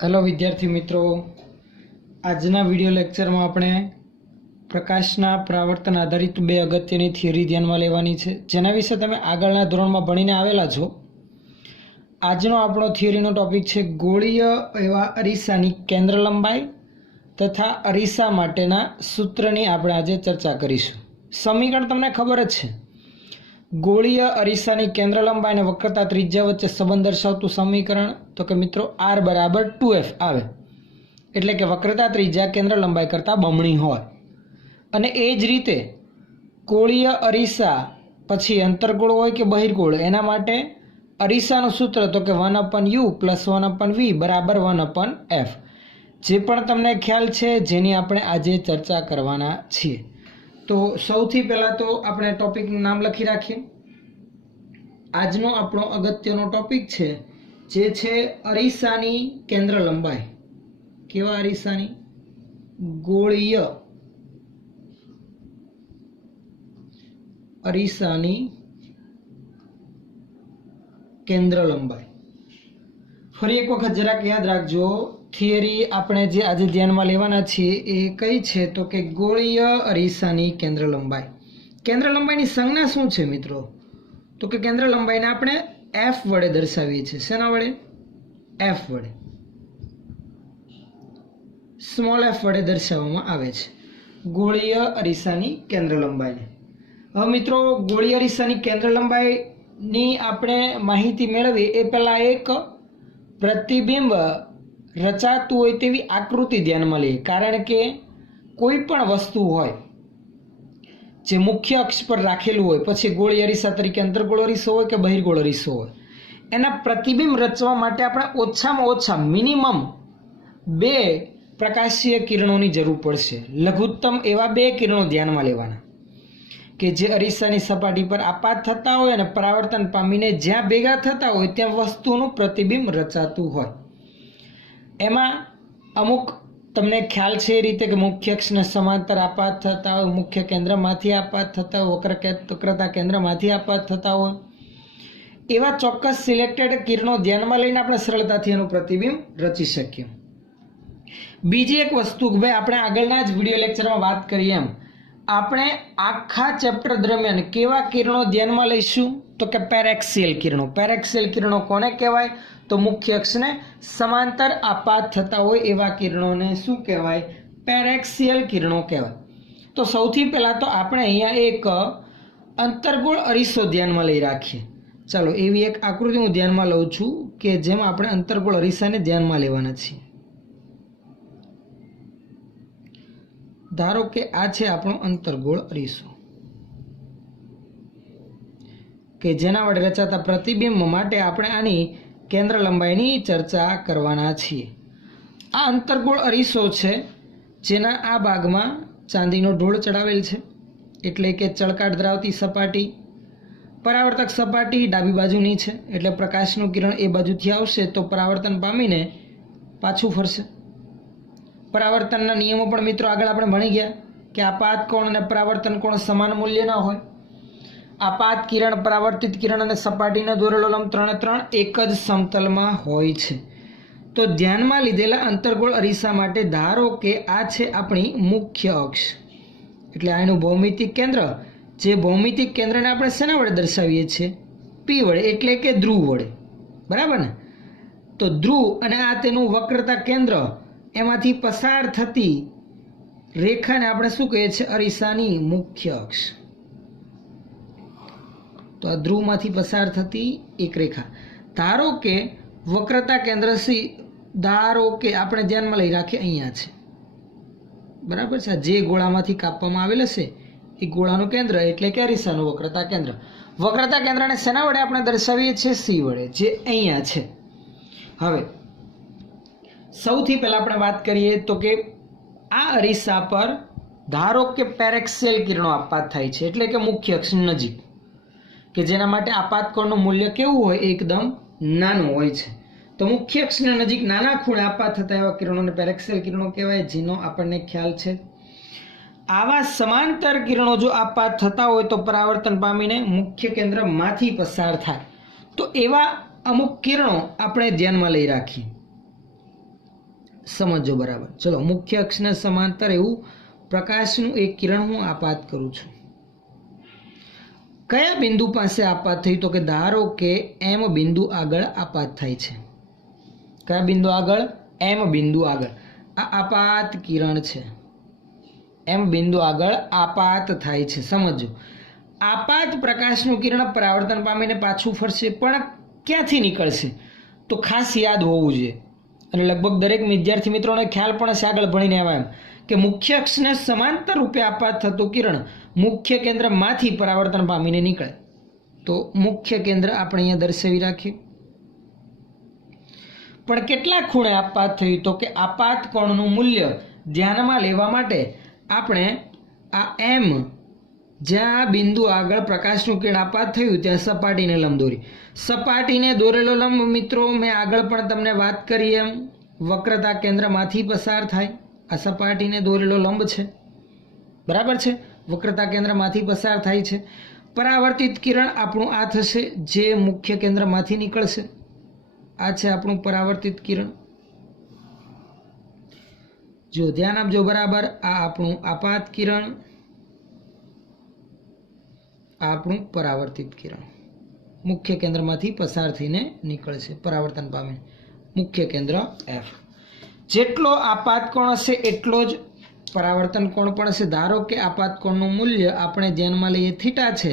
Hello विद्यार्थी मित्रों, आजना video lecture में આપણે પ્રકાશના પરાવર્તન આધારિત બે અગત્યની થિયરી ધ્યાનમાં લેવાની છે, જેના વિશે તમે આગળના ધોરણમાં ભણીને આવેલા છો। આજનો આપણો થિયરીનો ટોપિક છે ગોળીય એવા અરીસાની કેન્દ્ર લંબાઈ તથા અરીસા માટેના સૂત્રની આપણે આજે ચર્ચા કરીશું। સમીકરણ તમને ખબર જ છે, ગોળીય અરીસાની કેન્દ્ર લંબાઈ અને વક્રતા ત્રિજ્યા વચ્ચે સંબંધ દર્શાવતું સમીકરણ તો કે મિત્રો r બરાબર 2f આવે, એટલે કે વક્રતા ત્રિજ્યા કેન્દ્ર લંબાઈ કરતાં બમણી હોય। અને એ જ રીતે ગોળીય અરીસા પછી અંતર્ગોળ હોય કે બહિર્ગોળ, એના માટે અરીસાનું સૂત્ર તો કે 1/u + 1/v બરાબર 1/f, જે પણ તમને ખ્યાલ છે, જેની આપણે આજે ચર્ચા કરવાના છીએ। તો સૌથી પહેલાં તો આપણે ટોપિકનું નામ લખી રાખીએ। આજનો આપણો અગત્યનો ટોપિક છે જે છે અરીસાની કેન્દ્ર લંબાઈ। કેવા અરીસાની? ગોળીય અરીસાની કેન્દ્ર લંબાઈ। ફરી એક વખત જરાક યાદ રાખજો, થિયરી આપણે જે આજે ધ્યાનમાં લેવાના છીએ એ કઈ છે તો કે ગોળીય અરીસાની કેન્દ્ર લંબાઈ। કેન્દ્ર લંબાઈની સંજ્ઞા શું છે મિત્રો? તો કે કેન્દ્ર લંબાઈને આપણે f વડે દર્શાવીએ છીએ। શેના વડે? f વડે, સ્મોલ f વડે દર્શાવવામાં આવે છે ગોળીય અરીસાની કેન્દ્ર લંબાઈને। હવે મિત્રો, ગોળીય અરીસાની કેન્દ્ર લંબાઈની આપણે માહિતી મેળવીએ એ પહેલાં એક પ્રતિબિંબ રચાતું હોય તેવી આકૃતિ ધ્યાનમાં લઈએ, કારણ કે કોઈ પણ વસ્તુ હોય જે મુખ્ય અક્ષ પર રાખેલું હોય, પછી ગોળી અરીસા તરીકે અંતર્ગોળ અરીસો હોય કે બહિર્ગોળ અરીસો હોય, એના પ્રતિબિંબ રચવા માટે આપણે ઓછામાં ઓછા મિનિમમ 2 પ્રકાશીય કિરણોની જરૂર પડશે। લઘુત્તમ એવા 2 કિરણો ધ્યાનમાં લેવાના કે જે અરીસાની સપાટી પર આપાત થતા હોય અને પરાવર્તન પામીને જ્યાં ભેગા થતા હોય ત્યાં વસ્તુનું પ્રતિબિંબ રચાતું હોય। એમાં અમુક તમને ખ્યાલ છે એ રીતે કે મુખ્ય અક્ષને સમાંતર આપાત થતા હોય, મુખ્ય કેન્દ્રમાંથી આપાત થતા હોય, વક્રતા કેન્દ્રમાંથી આપાત થતા હોય, એવા ચોક્કસ સિલેક્ટેડ કિરણો ધ્યાનમાં લઈને આપણે સરળતાથી એનું પ્રતિબિંબ રચી શકીએ। બીજી એક વસ્તુ કે ભાઈ, આપણે આગળના જ વિડીયો લેક્ચરમાં વાત કરીએ એમ આપણે આખા ચેપ્ટર દરમિયાન કેવા કિરણો ધ્યાનમાં લઈશું તો કે પેરેક્સિયલ કિરણો। પેરેક્સિયલ કિરણો કોને કહેવાય? તો મુખ્ય અક્ષને સમાંતર આપાત થતા હોય એવા કિરણોને શું કહેવાય? પેરેક્સિયલ કિરણો કહેવાય। તો સૌથી પહેલાં તો આપણે અહીંયા એક અંતર્ગોળ અરીસો ધ્યાનમાં લઈ રાખીએ। ચાલો, એવી એક આકૃતિ હું ધ્યાનમાં લઉં છું કે જેમાં આપણે અંતર્ગોળ અરીસાને ધ્યાનમાં લેવાના છીએ। ધારો કે આ છે આપણો અંતર્ગોળ અરીસો કે જેના વડે રચાતા પ્રતિબિંબ માટે આપણે આની કેન્દ્ર લંબાઈની ચર્ચા કરવાના છીએ। આ અંતર્ગોળ અરીસો છે જેના આ ભાગમાં ચાંદીનો ઢોળ ચડાવેલ છે, એટલે કે ચળકાટ ધરાવતી સપાટી। પરાવર્તક સપાટી ડાબી બાજુની છે, એટલે પ્રકાશનું કિરણ એ બાજુથી આવશે તો પરાવર્તન પામીને પાછું ફરશે। પરાવર્તનના નિયમો પણ મિત્રો આગળ આપણે ભણી ગયા કે આપાત કોણ અને પરાવર્તન કોણ સમાન મૂલ્યના હોય। આપાત કિરણ, પરાવર્તિત કિરણ અને સપાટીનો દોરેલો લંબ 3 એક જ સમતલમાં હોય છે। તો ધ્યાનમાં લીધેલા અંતર્ગોળ અરીસા માટે ધારો કે આ છે આપણી મુખ્ય અક્ષ, એટલે આ એનું ભૌમિતિક કેન્દ્ર। જે ભૌમિતિક કેન્દ્રને આપણે શેના વડે દર્શાવીએ છીએ? P વડે, એટલે કે ધ્રુવ વડે, બરાબર ને? તો ધ્રુવ અને આ તેનું વક્રતા કેન્દ્ર, એમાંથી પસાર થતી રેખાને આપણે શું કહીએ છીએ? અરીસાની મુખ્ય અક્ષ। તો આ ધ્રુવમાંથી પસાર થતી એક રેખા, ધારો કે વક્રતા કેન્દ્રથી, ધારો કે આપણે ધ્યાનમાં લઈ રાખીએ અહીંયા છે, બરાબર છે? જે ગોળામાંથી કાપવામાં આવેલ હશે એ ગોળાનું કેન્દ્ર, એટલે કે અરીસાનું વક્રતા કેન્દ્ર। વક્રતા કેન્દ્રને શેના વડે આપણે દર્શાવીએ છીએ? C વડે, જે અહીંયા છે। હવે સૌથી પહેલાં આપણે વાત કરીએ તો કે આ અરીસા પર ધારો કે પેરેક્સિયલ કિરણો આપાત થાય છે, એટલે કે મુખ્ય અક્ષ નજીક, કે જેના માટે આપાત કોણનું મૂલ્ય કેવું હોય? એકદમ નાનું હોય છે। તો મુખ્ય અક્ષની નજીક નાના ખૂણે આપાત થતા એવા કિરણોને પેરેક્સિયલ કિરણો કહેવાય, જેનો આપણને ખ્યાલ છે। આવા સમાંતર કિરણો જો આપાત થતા હોય તો પરાવર્તન પામીને મુખ્ય કેન્દ્રમાંથી પસાર થાય, તો એવા અમુક કિરણો આપણે ધ્યાનમાં લઈ રાખીએ। સમજો બરાબર. ચલો, મુખ્ય અક્ષને સમાંતર એવું પ્રકાશનું એક કિરણ હું આપાત કરું છું. કયા બિંદુ પાસે આપાત થયું? તો કે ધારો કે એમ બિંદુ આગળ આપાત થાય છે. કયા બિંદુ આગળ? એમ બિંદુ આગળ. આ આપાત કિરણ છે. એમ બિંદુ આગળ આપાત થાય છે. સમજો, આપાત પ્રકાશનું કિરણ પરાવર્તન પામીને પાછું ફરશે, પણ ક્યાંથી નીકળશે? તો ખાસ યાદ હોવું જોઈએ, અને લગભગ દરેક વિદ્યાર્થી મિત્રોને ખ્યાલ પણ હશે આગળ ભણીને આવ્યા એમ, કે મુખ્ય અક્ષને સમાંતર રૂપે આપાત થતું કિરણ મુખ્ય કેન્દ્રમાંથી પરાવર્તન પામીને નીકળે. તો મુખ્ય કેન્દ્ર આપણે અહીંયા દર્શાવી રાખીએ. પણ કેટલા ખૂણે આપાત થયું? તો કે આપાત કોણનું મૂલ્ય ધ્યાનમાં લેવા માટે આપણે આ એમ, જ્યાં બિંદુ આગળ પ્રકાશનું કિરણ આપાત થયું ત્યાં સપાટીને લંબ દોરી. સપાટીને દોરેલો લંબ મિત્રો મેં આગળ પણ તમને વાત કરી એમ વક્રતા કેન્દ્રમાંથી પસાર થાય. આ સપાટીને દોરેલો લંબ છે, બરાબર છે, વક્રતા કેન્દ્રમાંથી પસાર થાય છે. પરાવર્તિત કિરણ આપણું આ થશે, જે મુખ્ય કેન્દ્રમાંથી નીકળશે. આ છે આપણું પરાવર્તિત કિરણ. જો ધ્યાન આપજો બરાબર. આ આપણું આપાત કિરણ, આ આપણું પરાવર્તિત કિરણ મુખ્ય કેન્દ્રમાંથી પસાર થઈને નીકળશે, પરાવર્તન પામે. મુખ્ય કેન્દ્ર એફ. જેટલો આપાત કોણ હશે એટલો જ પરાવર્તન કોણ પણ હશે. ધારો કે આપાત કોણનું મૂલ્ય આપણે ધ્યાનમાં લઈએ થીટા છે,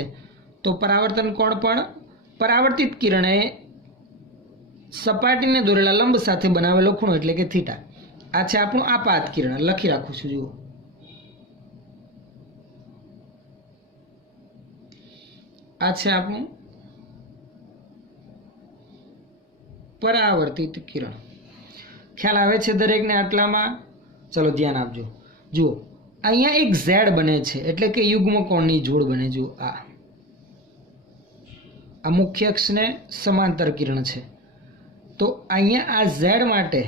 તો પરાવર્તન કોણ પણ પરાવર્તિત કિરણે સપાટીને દોરેલા લંબ સાથે બનાવેલો ખૂણો એટલે કે થીટા. આ છે આપણું આપાત કિરણ. લખી રાખું છું, જુઓ. આ છે આપણું પરાવર્તિત કિરણ. ખ્યાલ આવે છે દરેકને આટલામાં? ચલો ધ્યાન આપજો. જુઓ, અહીંયા એક ઝેડ બને છે, એટલે કે યુગ્મ કોણની જોડ બને. જુઓ, આ મુખ્ય અક્ષને સમાંતર કિરણ છે. તો અહીંયા આ ઝેડ માટે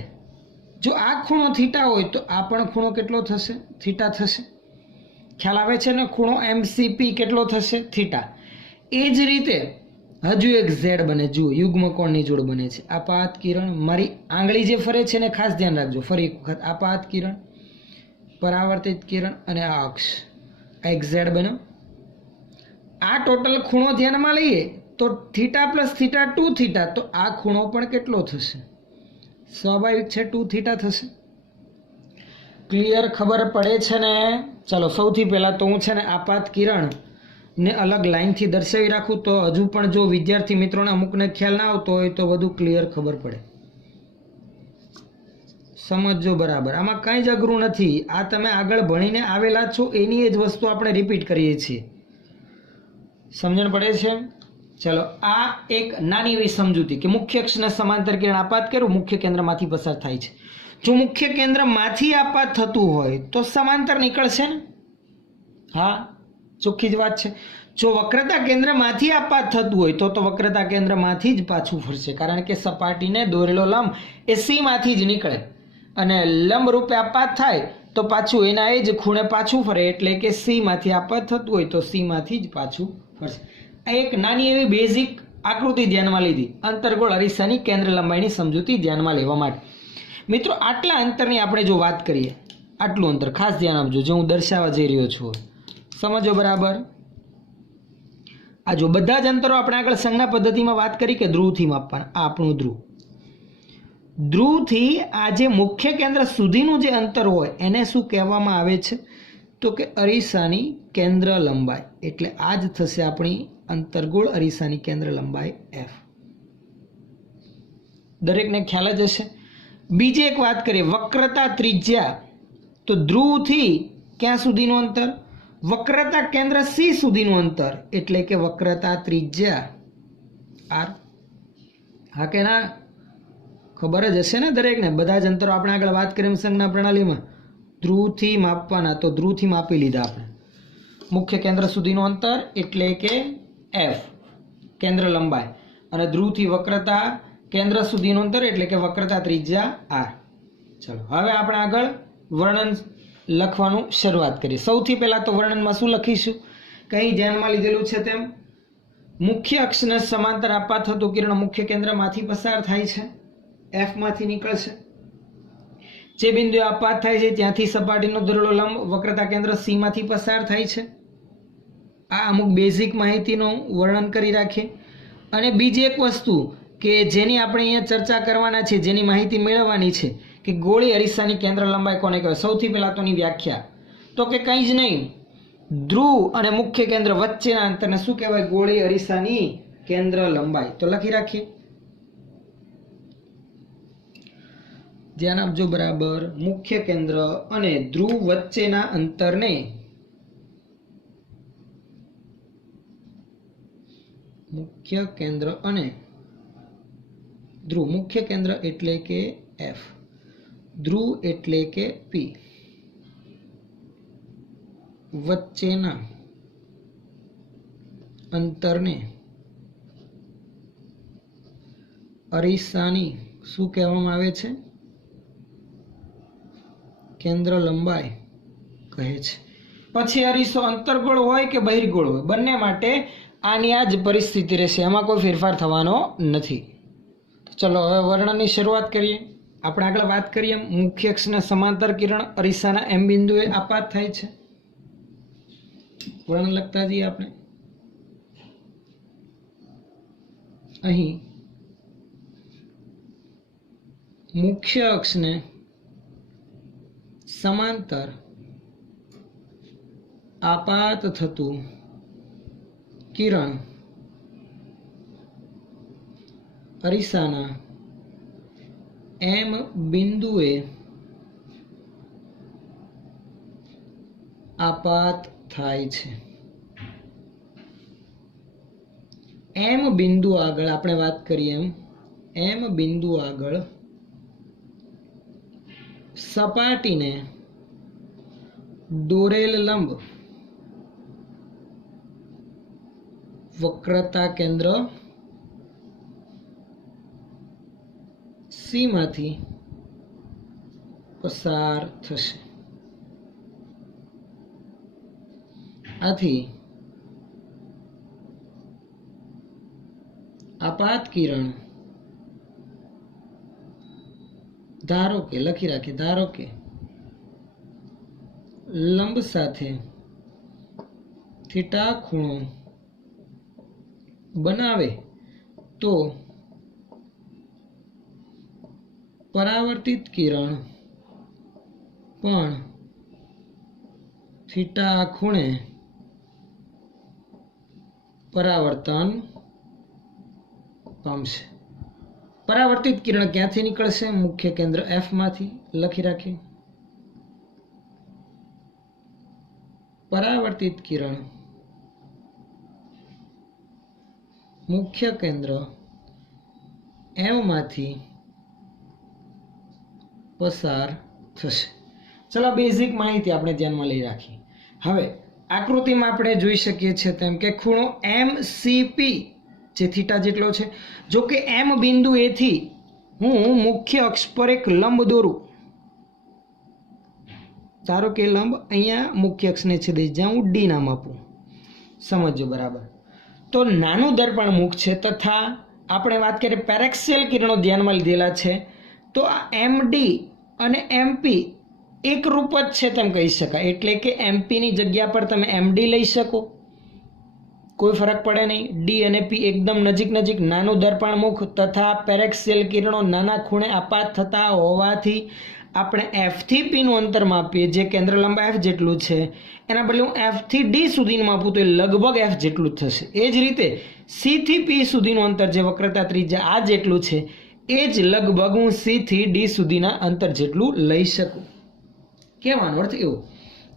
જો આ ખૂણો થીટા હોય તો આ પણ ખૂણો કેટલો થશે? થીટા થશે. ખ્યાલ આવે છે ને? ખૂણો એમસીપી કેટલો થશે? થીટા. એ જ રીતે હજુ એક ઝેડ બને. જુઓ, યુગ્મ કોણની જોડ બને છે. આપાત કિરણ, મારી આંગળી જે ફરે છે ને ખાસ ધ્યાન રાખજો. ફરી એક વખત, આપાત કિરણ, પરાવર્તિત કિરણ અને આ અક્ષ, આ એક ઝેડ બન્યો. આ ટોટલ ખૂણો ધ્યાનમાં લઈએ તો થીટા પ્લસ થીટા 2 થીટા. તો આ ખૂણો પણ કેટલો થશે? સ્વાભાવિક છે 2 થીટા થશે. ક્લિયર? ખબર પડે છે ને? ચાલો, સૌથી પહેલા તો હું છે ને આપાત કિરણ ને અલગ લાઈનથી દર્શાવી રાખું, તો હજુ પણ જો વિદ્યાર્થી મિત્રોને અમુકને ખ્યાલ ના આવતો હોય તો વધુ ક્લિયર ખબર પડે. સમજો બરાબર. આમાં કંઈ જ અઘરું નથી. આ તમે આગળ ભણીને આવેલા છો એની જ વસ્તુ આપણે રિપીટ કરીએ છીએ. સમજણ પડે છે? ચલો, આ એક નાની એવી સમજૂતી કે મુખ્ય અક્ષને સમાંતર કિરણ આપાત કર્યું, મુખ્ય કેન્દ્રમાંથી પસાર થાય છે. જો મુખ્ય કેન્દ્રમાંથી આપાત થતું હોય તો સમાંતર નીકળશે ને? હા, ચોખ્ખી જ વાત છે. જો વક્રતા કેન્દ્રમાંથી આપાત થતું હોય તો વક્રતા કેન્દ્રમાંથી જ પાછું ફરશે, કારણ કે સપાટીને દોરેલો લંબ એ સી માંથી જ નીકળે, અને લંબ રૂપે આપાત થાય તો પાછું એના એ જ ખૂણે પાછું ફરે, એટલે કે સી માંથી આપાત થતું હોય તો સી માંથી જ પાછું ફરશે. આ એક નાની એવી બેઝિક આકૃતિ ધ્યાનમાં લીધી, અંતર્ગોળ અરીસાની કેન્દ્ર લંબાઈની સમજૂતી ધ્યાનમાં લેવા માટે. મિત્રો, આટલા અંતરની આપણે જો વાત કરીએ, આટલું અંતર ખાસ ધ્યાન આપજો, જે હું દર્શાવવા જઈ રહ્યો છું. સમજો બરાબર. આ જો બધા જ અંતરો આપણે આગળ સંજ્ઞા પદ્ધતિમાં વાત કરી કે ધ્રુવથી માપવાના. આ આપણું ધ્રુવ. ધ્રુવથી આ જે મુખ્ય કેન્દ્ર સુધીનું જે અંતર હોય એને શું કહેવામાં આવે છે? તો કે અરીસાની કેન્દ્ર લંબાઈ. એટલે આ જ થશે આપણી અંતર્ગોળ અરીસાની કેન્દ્ર લંબાઈ એફ. દરેકને ખ્યાલ જ હશે. બીજી એક વાત કરીએ, વક્રતા ત્રિજ્યા. તો ધ્રુવથી ક્યાં સુધીનું અંતર? વક્રતા કેન્દ્ર સી સુધીનું અંતર, એટલે કે વક્રતા ત્રિજ્યા આર. હા કે ના? ખબર જ હશે ને દરેકને? બધા જ અંતરો આપણે આગળ વાત કરી સંજ્ઞા પ્રણાલીમાં ધ્રુવથી માપવાના, તો ધ્રુવથી માપી લીધા આપણે. મુખ્ય કેન્દ્ર સુધીનું અંતર એટલે કે એફ, કેન્દ્ર લંબાઈ, અને ધ્રુવથી વક્રતા કેન્દ્ર સુધીનું અંતર એટલે કે વક્રતા ત્રિજ્યા આર. ચલો, હવે આપણે આગળ વર્ણન લખવાનું શરૂઆત કરીએ. સૌથી પહેલા તો વર્ણનમાં શું લખીશું? કંઈ ધ્યાનમાં લીધેલું છે તેમ મુખ્ય અક્ષને સમાંતર આપાત થતું કિરણ મુખ્ય કેન્દ્રમાંથી પસાર થાય છે, એફ માંથી નીકળશે. જે બિંદુએ આપાત થાય છે ત્યાંથી સપાટીનો દોરેલો લંબ વક્રતા કેન્દ્ર C માંથી પસાર થાય છે. આ અમુક બેઝિક માહિતીનું વર્ણન કરી રાખીએ. અને બીજી એક વસ્તુ કે જેની આપણે અહીંયા ચર્ચા કરવાના છે, જેની માહિતી મેળવવાની છે કે ગોળી અરીસાની કેન્દ્ર લંબાઈ કોને કહેવાય. સૌથી પહેલા તોની વ્યાખ્યા તો કે કંઈ જ નહીં, ધ્રુવ અને મુખ્ય કેન્દ્ર વચ્ચેના અંતરને શું કહેવાય? ગોળી અરીસાની કેન્દ્ર લંબાઈ. તો લખી રાખીએ, ધ્યાન આપજો બરાબર. મુખ્ય કેન્દ્ર અને ધ્રુવ વચ્ચેના અંતરને મુખ્ય કેન્દ્ર અને ધ્રુવ, મુખ્ય કેન્દ્ર એટલે કે F, ધ્રુવ એટલે કે P, વચ્ચેના અંતરને અરીસાની શું કહેવામાં આવે છે? કેન્દ્ર લંબાઈ કહે છે. પછી અરીસો અંતર્ગોળ હોય કે બહિર્ગોળ હોય, બંને માટે આની આ જ પરિસ્થિતિ રહેશે, એમાં કોઈ ફેરફાર થવાનો નથી. ચલો હવે વર્ણનની શરૂઆત કરીએ. આપણે આગળ વાત કરીએ, મુખ્ય અક્ષના સમાંતર કિરણ અરીસાના M બિંદુએ આપાત થાય છે. વર્ણન લખતા જઈએ આપણે. અહીં મુખ્ય અક્ષને સમાંતર આપાત થતું કિરણ અરીસાના M બિંદુએ આપાત થાય છે. M બિંદુ આગળ આપણે વાત કરીએ M બિંદુ આગળ સપાટીને દોરેલ લંબ વક્રતા કેન્દ્ર C માંથી પસાર થશે. આથી આપાત કિરણ ધારો કે લખી રાખીએ, ધારો કે લંબ સાથે થીટા ખૂણો બનાવે તો પરાવર્તિત કિરણ પણ થીટા ખૂણે પરાવર્તન પામશે. પરાવર્તિત કિરણ ક્યાંથી નીકળશે? મુખ્ય કેન્દ્ર F માંથી. લખી રાખીએ, પરાવર્તિત કિરણ મુખ્ય કેન્દ્ર M માંથી પસાર થશે. ચલો બેઝિક માહિતી આપણે ધ્યાનમાં લઈ રાખીએ. હવે આકૃતિમાં આપણે જોઈ શકીએ છીએ તેમ કે ખૂણો MCP જે થીટા જેટલો છે. જો કે M બિંદુ એથી હું મુખ્ય અક્ષ પર એક લંબ દોરું, ધારો કે લંબ અહીંયા મુખ્ય અક્ષને છેદે જ્યાં હું D નામ આપું, સમજો બરાબર. તો નાનું દર્પણ મુખ છે તથા આપણે વાત કરીએ પેરેક્સિયલ કિરણો ધ્યાનમાં લીધેલા છે, તો આ MD અને MP એકરૂપ જ છે તેમ કહી શકાય. એટલે કે MP ની જગ્યા પર તમે MD લઈ શકો, કોઈ ફરક પડે નહીં. D અને P એકદમ નજીક નજીક, નાનું દર્પણ મુખ તથા પેરેક્સિયલ કિરણો નાના ખૂણે આપાત થતા હોવાથી આપણે F થી P નું અંતર માપીએ, જે કેન્દ્ર લંબાઈ F જેટલું છે, એના બદલે હું F થી D સુધીનું માપું તો એ લગભગ F જેટલું જ થશે. એ જ રીતે C થી P સુધીનું અંતર જે વક્રતા ત્રિજ્યા આ જેટલું છે એ જ લગભગ હું C થી D સુધીના અંતર જેટલું લઈ શકું. કહેવાનો અર્થ એવો.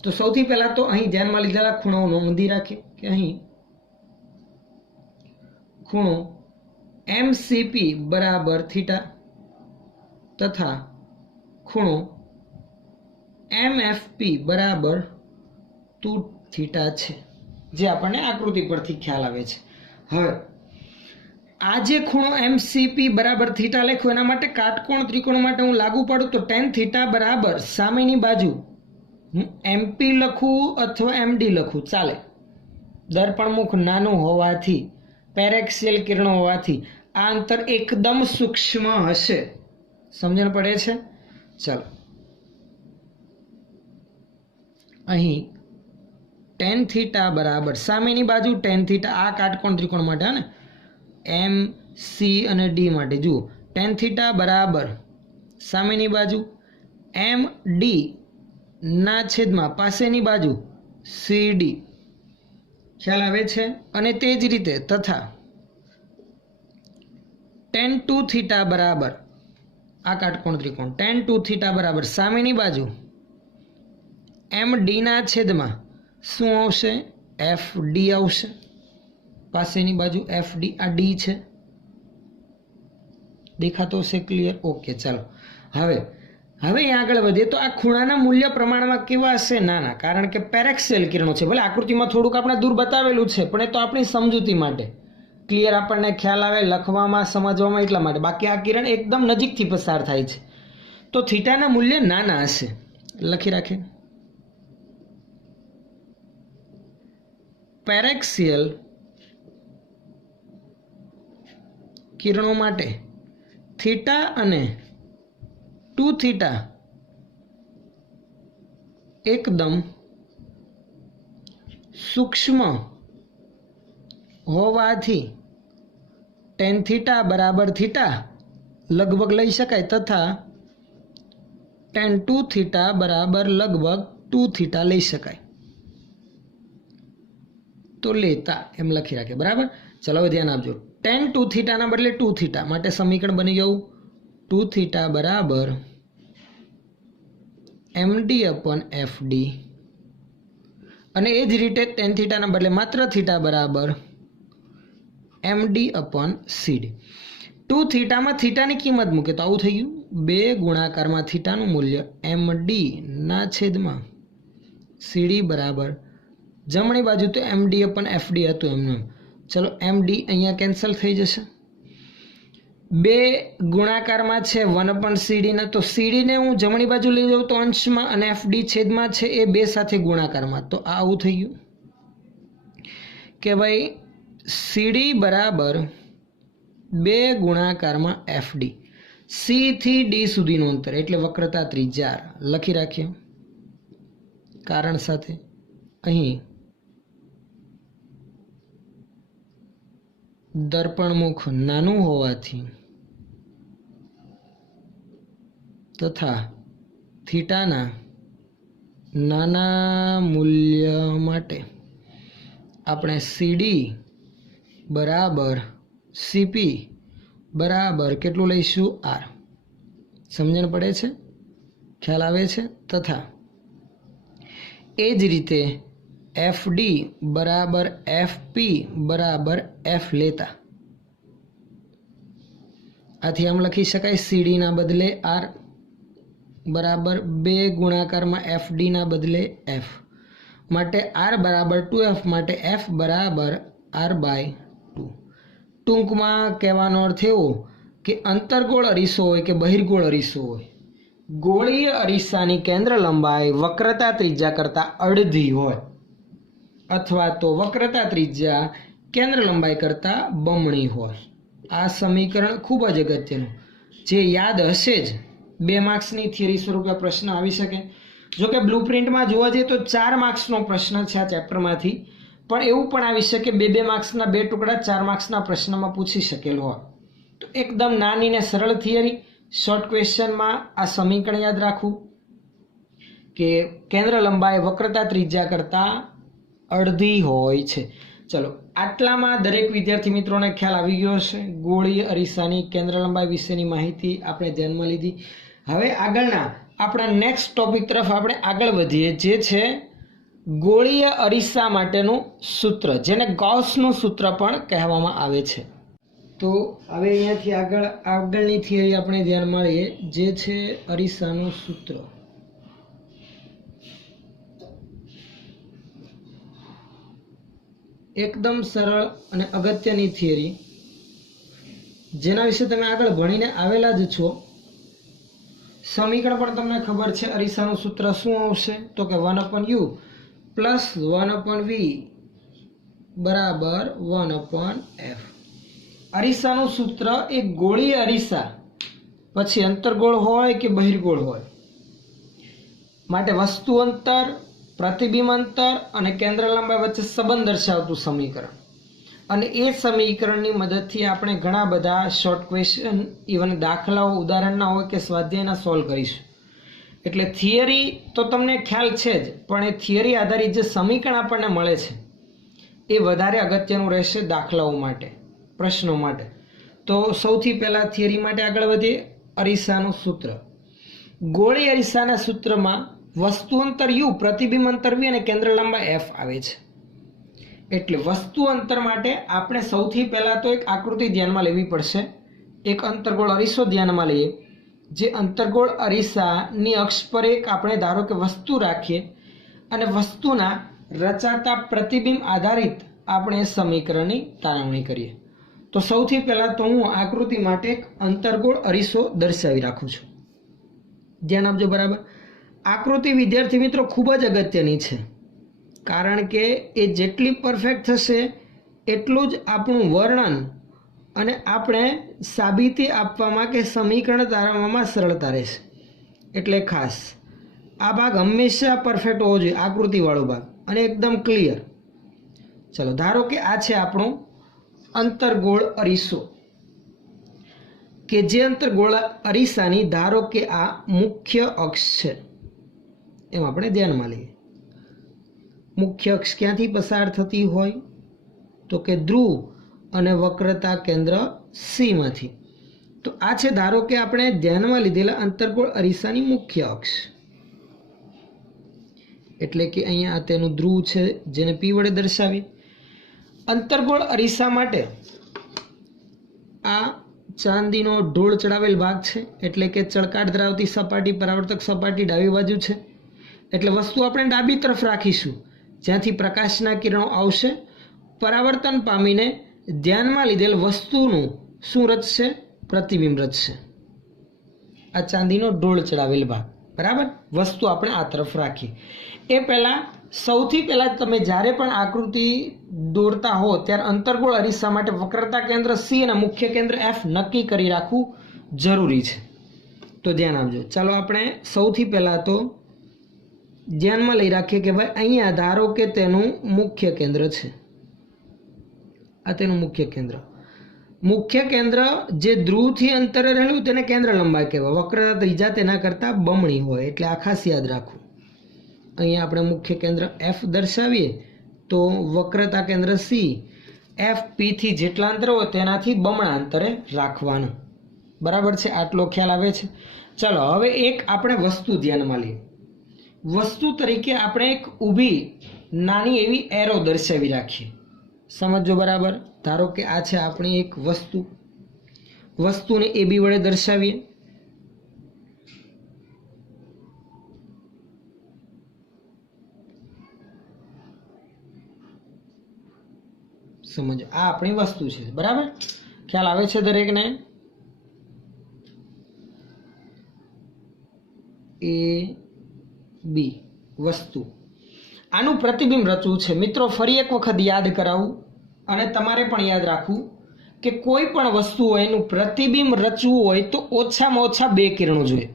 તો સૌથી પહેલા તો અહીં ધ્યાનમાં લીધેલા ખૂણાઓ નોંધી રાખીએ કે અહીં ખૂણો MCP બરાબર થીટા તથા ખૂણો MFP બરાબર 2 થીટા છે, જે આપણને આકૃતિ પરથી ખ્યાલ આવે છે. હવે આ જે ખૂણો MCP બરાબર થીટા લખ્યો એના માટે કાટકોણ ત્રિકોણ માટે હું લાગુ પાડું તો tan થીટા બરાબર સામેની બાજુ હું MP લખું અથવા MD લખું ચાલે. દર્પણ મુખ નાનું હોવાથી, પેરેક્સિયલ કિરણો હોવાથી આ અંતર એકદમ સૂક્ષ્મ હશે. સમજણ પડે છે? ચાલો અહીં ટેન થીટા બરાબર સામેની બાજુ ટેન થીટા, આ કાટકોણ ત્રિકોણ માટે ને એમ સી અને ડી માટે જુઓ ટેન થીટા બરાબર સામેની બાજુ એમ ડી ના છેદમાં પાસેની બાજુ સી ડી, ખ્યાલ આવે છે? અને તે જ રીતે તથા ટેન ટુ થીટા બરાબર આ કાટકોણ ત્રિકોણ ટેન ટુ થીટા બરાબર સામેની બાજુ એમ ડીના છેદમાં શું આવશે? એફ ડી આવશે. પાસેની બાજુ એફ ડી, આ ડી છે, દેખાતો છે? ક્લિયર? ઓકે, ચાલો હવે અહીં આગળ વધીએ તો આ ખૂણાના મૂલ્ય પ્રમાણમાં કેવા હશે? નાના, કારણ કે પેરેક્સિયલ કિરણો છે. ભલે આકૃતિમાં થોડુંક આપણે દૂર બતાવેલું છે, પણ એ તો આપણી સમજૂતી માટે, ક્લિયર આપણને ખ્યાલ આવે લખવામાં સમજવામાં, એટલા માટે. બાકી આ કિરણ એકદમ નજીકથી પસાર થાય છે, તો થીટાના મૂલ્ય નાના હશે. લખી રાખે પેરેક્સિયલ કિરણો માટે થીટા અને ટુ થીટા એકદમ સૂક્ષ્મ હોવાથી ટેન થીટા બરાબર થીટા લગભગ લઈ શકાય તથા ટેન ટુ થીટા બરાબર લગભગ ટુ થીટા લઈ શકાય. તો લેતા એમ લખી રાખે. બરાબર, ચલો હવે ધ્યાન આપજો. ટેન ટુ થીટાના બદલે ટુ થીટા માટે સમીકરણ બની ગયું ટુ થીટા બરાબર M D upon F D, અને એ જ રીતે ટેન થીટાના બદલે માત્ર થીટા બરાબર M D upon C D. Two થીટામાં થીટાની કિંમત મૂકે તો આવું થઈ ગયું 2 ગુણાકારમાં થીટાનું મૂલ્ય એમ ડી ના છેદમાં સી ડી બરાબર જમણી બાજુ તો M D upon F D હતું એમનું. ચલો એમ ડી અહીંયા કેન્સલ થઈ જશે. 2 ગુણાકારમાં છે 1 અપોન સી ડીના, તો સી ડીને હું જમણી બાજુ લઈ જાઉં તો અંશમાં, અને એફ ડી છેદમાં છે એ 2 સાથે ગુણાકારમાં. તો આ આવું થઈ ગયું કે ભાઈ સી ડી બરાબર 2 ગુણાકારમાં એફ ડી, સી થી ડી સુધીનું અંતર એટલે વક્રતા ત્રિજ્યા લખી રાખીએ કારણ સાથે. અહીં દર્પણમુખ નાનું હોવાથી તથા થીટાના નાના મૂલ્ય માટે આપણે સીડી બરાબર સીપી બરાબર કેટલું લઈશું? આર. સમજણ પડે છે? ખ્યાલ આવે છે? તથા એ જ રીતે એફ ડી બરાબર એફ પી બરાબર એફ લેતા, આથી આમ લખી શકાય સીડીના બદલે આર બરાબર 2 ગુણાકારમાં એફ ડીના બદલે એફ, માટે આર બરાબર 2F માટે એફ બરાબર આર બાય 2. ટૂંકમાં કહેવાનો અર્થ એવો કે અંતર્ગોળ અરીસો હોય કે બહિર્ગોળ અરીસો હોય, ગોળીય અરીસાની કેન્દ્ર લંબાઈ વક્રતા ત્રિજ્યા કરતાં અડધી હોય, અથવા તો વક્રતા ત્રિજ્યા કેન્દ્ર લંબાઈ કરતાં બમણી હોય. આ સમીકરણ ખૂબ જ અગત્યનું, જે યાદ હશે જ. 2 માર્ક્સની થિયરી સ્વરૂપે પ્રશ્ન આવી શકે. જો કે બ્લુ પ્રિન્ટમાં જોવા જઈએ તો 4 માર્ક્સનો પ્રશ્ન છે આ ચેપ્ટરમાંથી, પણ એવું પણ આવી શકે 2 માર્ક્સના 2 ટુકડા 4 માર્ક્સના પ્રશ્નમાં પૂછી શકેલો હોય. તો એકદમ નાની ને સરળ થિયરી, શોર્ટ ક્વેશ્ચનમાં આ સમીકરણ યાદ રાખવું કે કેન્દ્ર લંબાઈ વક્રતા ત્રિજ્યા કરતાં અડધી હોય છે. ચલો, આટલામાં દરેક વિદ્યાર્થી મિત્રોને ખ્યાલ આવી ગયો હશે. ગોળીય અરીસાની કેન્દ્ર લંબાઈ વિશેની માહિતી આપણે ધ્યાનમાં લીધી. હવે આગળના આપણા નેક્સ્ટ ટોપિક તરફ આપણે આગળ વધીએ, જે છે ગોળીય અરીસા માટેનું સૂત્ર, જેને ગૌસનું સૂત્ર પણ કહેવામાં આવે છે. તો હવે અહીંયાથી આગળની થિયરી આપણે ધ્યાનમાં લઈએ, જે છે અરીસાનું સૂત્ર. એકદમ સરળ અને અગત્યની થિયરી, જેના વિશે તમે આગળ ભણીને આવેલા જ છો. સમીકરણ પણ તમને ખબર છે. અરીસાનું સૂત્ર શું આવશે? તો કે 1/u પ્લસ 1/v બરાબર 1/f. અરીસાનું સૂત્ર એ ગોળીય અરીસા, પછી અંતર્ગોળ હોય કે બહિર્ગોળ હોય, માટે વસ્તુ અંતર પ્રતિબિંબ અંતર અને કેન્દ્ર લંબાઈ વચ્ચે સંબંધ દર્શાવતું સમીકરણ. અને એ સમીકરણની મદદથી આપણે ઘણા બધા શોર્ટ ક્વેશ્ચન, ઇવન દાખલાઓ, ઉદાહરણના હોય કે સ્વાધ્યાયના સોલ્વ કરીશું. એટલે થિયરી તો તમને ખ્યાલ છે જ, પણ એ થિયરી આધારિત જે સમીકરણ આપણને મળે છે એ વધારે અગત્યનું રહેશે દાખલાઓ માટે, પ્રશ્નો માટે. તો સૌથી પહેલાં થિયરી માટે આગળ વધીએ. અરીસાનું સૂત્ર. ગોળી અરીસાના સૂત્રમાં વસ્તુ અંતર u, પ્રતિબિંબ અંતર v અને કેન્દ્ર લંબાઈ f આવે છે. એટલે વસ્તુ અંતર માટે આપણે સૌથી પહેલાં તો એક આકૃતિ ધ્યાનમાં લેવી પડશે. એક અંતર્ગોળ અરીસો ધ્યાનમાં લઈએ. જે અંતર્ગોળ અરીસાની અક્ષ પર એક આપણે ધારો કે વસ્તુ રાખીએ અને વસ્તુના રચાતા પ્રતિબિંબ આધારિત આપણે સમીકરણની તારવણી કરીએ. તો સૌથી પહેલાં તો હું આકૃતિ માટે એક અંતર્ગોળ અરીસો દર્શાવી રાખું છું. ધ્યાન આપજો બરાબર. આકૃતિ વિદ્યાર્થી મિત્રો ખૂબ જ અગત્યની છે, કારણ કે એ જેટલી પરફેક્ટ થશે એટલું જ આપણું વર્ણન અને આપણે સાબિતી આપવામાં કે સમીકરણ તારવવામાં સરળતા રહેશે. એટલે ખાસ આ ભાગ હંમેશા પરફેક્ટ હોવો જોઈએ, આકૃતિવાળો ભાગ, અને એકદમ ક્લિયર. ચલો, ધારો કે આ છે આપણો અંતર્ગોળ અરીસો, કે જે અંતર્ગોળ અરીસાની ધારો કે આ મુખ્ય અક્ષ છે, એમ આપણે ધ્યાનમાં લઈએ. મુખ્ય અક્ષ ક્યાંથી પસાર થતી હોય? તો કે ધ્રુવ અને વક્રતા કેન્દ્ર સી માંથી. તો આ છે ધારો કે આપણે ધ્યાનમાં લીધેલા અંતર્ગોળ અરીસાની મુખ્ય અક્ષ. એટલે કે અહીંયા આ તેનું ધ્રુવ છે, જેને પી વડે દર્શાવી. અંતર્ગોળ અરીસા માટે આ ચાંદીનો ઢોળ ચડાવેલ ભાગ છે, એટલે કે ચળકાટ ધરાવતી સપાટી, પરાવર્તક સપાટી ડાબી બાજુ છે. એટલે વસ્તુ આપણે ડાબી તરફ રાખીશું, જ્યાંથી પ્રકાશના કિરણો આવશે, પરાવર્તન પામીને ધ્યાનમાં લીધેલ વસ્તુનું શું રચશે? પ્રતિબિંબ રચશે. આ ચાંદીનો ઢોળ ચડાવેલ ભાગ, બરાબર. વસ્તુ આપણે આ તરફ રાખીએ. એ પહેલાં સૌથી પહેલાં તમે જ્યારે પણ આકૃતિ દોરતા હો ત્યારે અંતર્ગોળ અરીસા માટે વક્રતા કેન્દ્ર સી અને મુખ્ય કેન્દ્ર એફ નક્કી કરી રાખવું જરૂરી છે. તો ધ્યાન આપજો. ચાલો આપણે સૌથી પહેલાં તો ધ્યાનમાં લઈ રાખીએ કે ભાઈ અહીંયા ધારો કે તેનું મુખ્ય કેન્દ્ર છે. આ તેનું મુખ્ય કેન્દ્ર. મુખ્ય કેન્દ્ર જે ધ્રુવથી અંતરે રહેલું તેને કેન્દ્ર લંબાઈ કહેવાય. વક્રતા ત્રીજા તેના કરતાં બમણી હોય, એટલે આ ખાસ યાદ રાખવું. અહીંયા આપણે મુખ્ય કેન્દ્ર એફ દર્શાવીએ તો વક્રતા કેન્દ્ર સી એફ પીથી જેટલા અંતર હોય તેનાથી બમણા અંતરે રાખવાનું. બરાબર છે? આટલો ખ્યાલ આવે છે. ચાલો, હવે એક આપણે વસ્તુ ધ્યાનમાં લઈએ. વસ્તુ તરીકે આપણે એક ઊભી નાની એવી એરો દર્શાવી રાખીએ. સમજો બરાબર. ધારો કે આ છે આપણી એક વસ્તુ. વસ્તુને એ બી વડે દર્શાવીએ. સમજો, આ આપણી વસ્તુ છે, બરાબર. ખ્યાલ આવે છે દરેકને? એ બી વસ્તુ. આનું પ્રતિબિંબ રચવું છે. મિત્રો, ફરી એક વખત યાદ કરાવું અને તમારે પણ યાદ રાખવું કે કોઈ પણ વસ્તુ હોય એનું પ્રતિબિંબ રચવું હોય તો ઓછામાં ઓછા 2 કિરણો જોઈએ.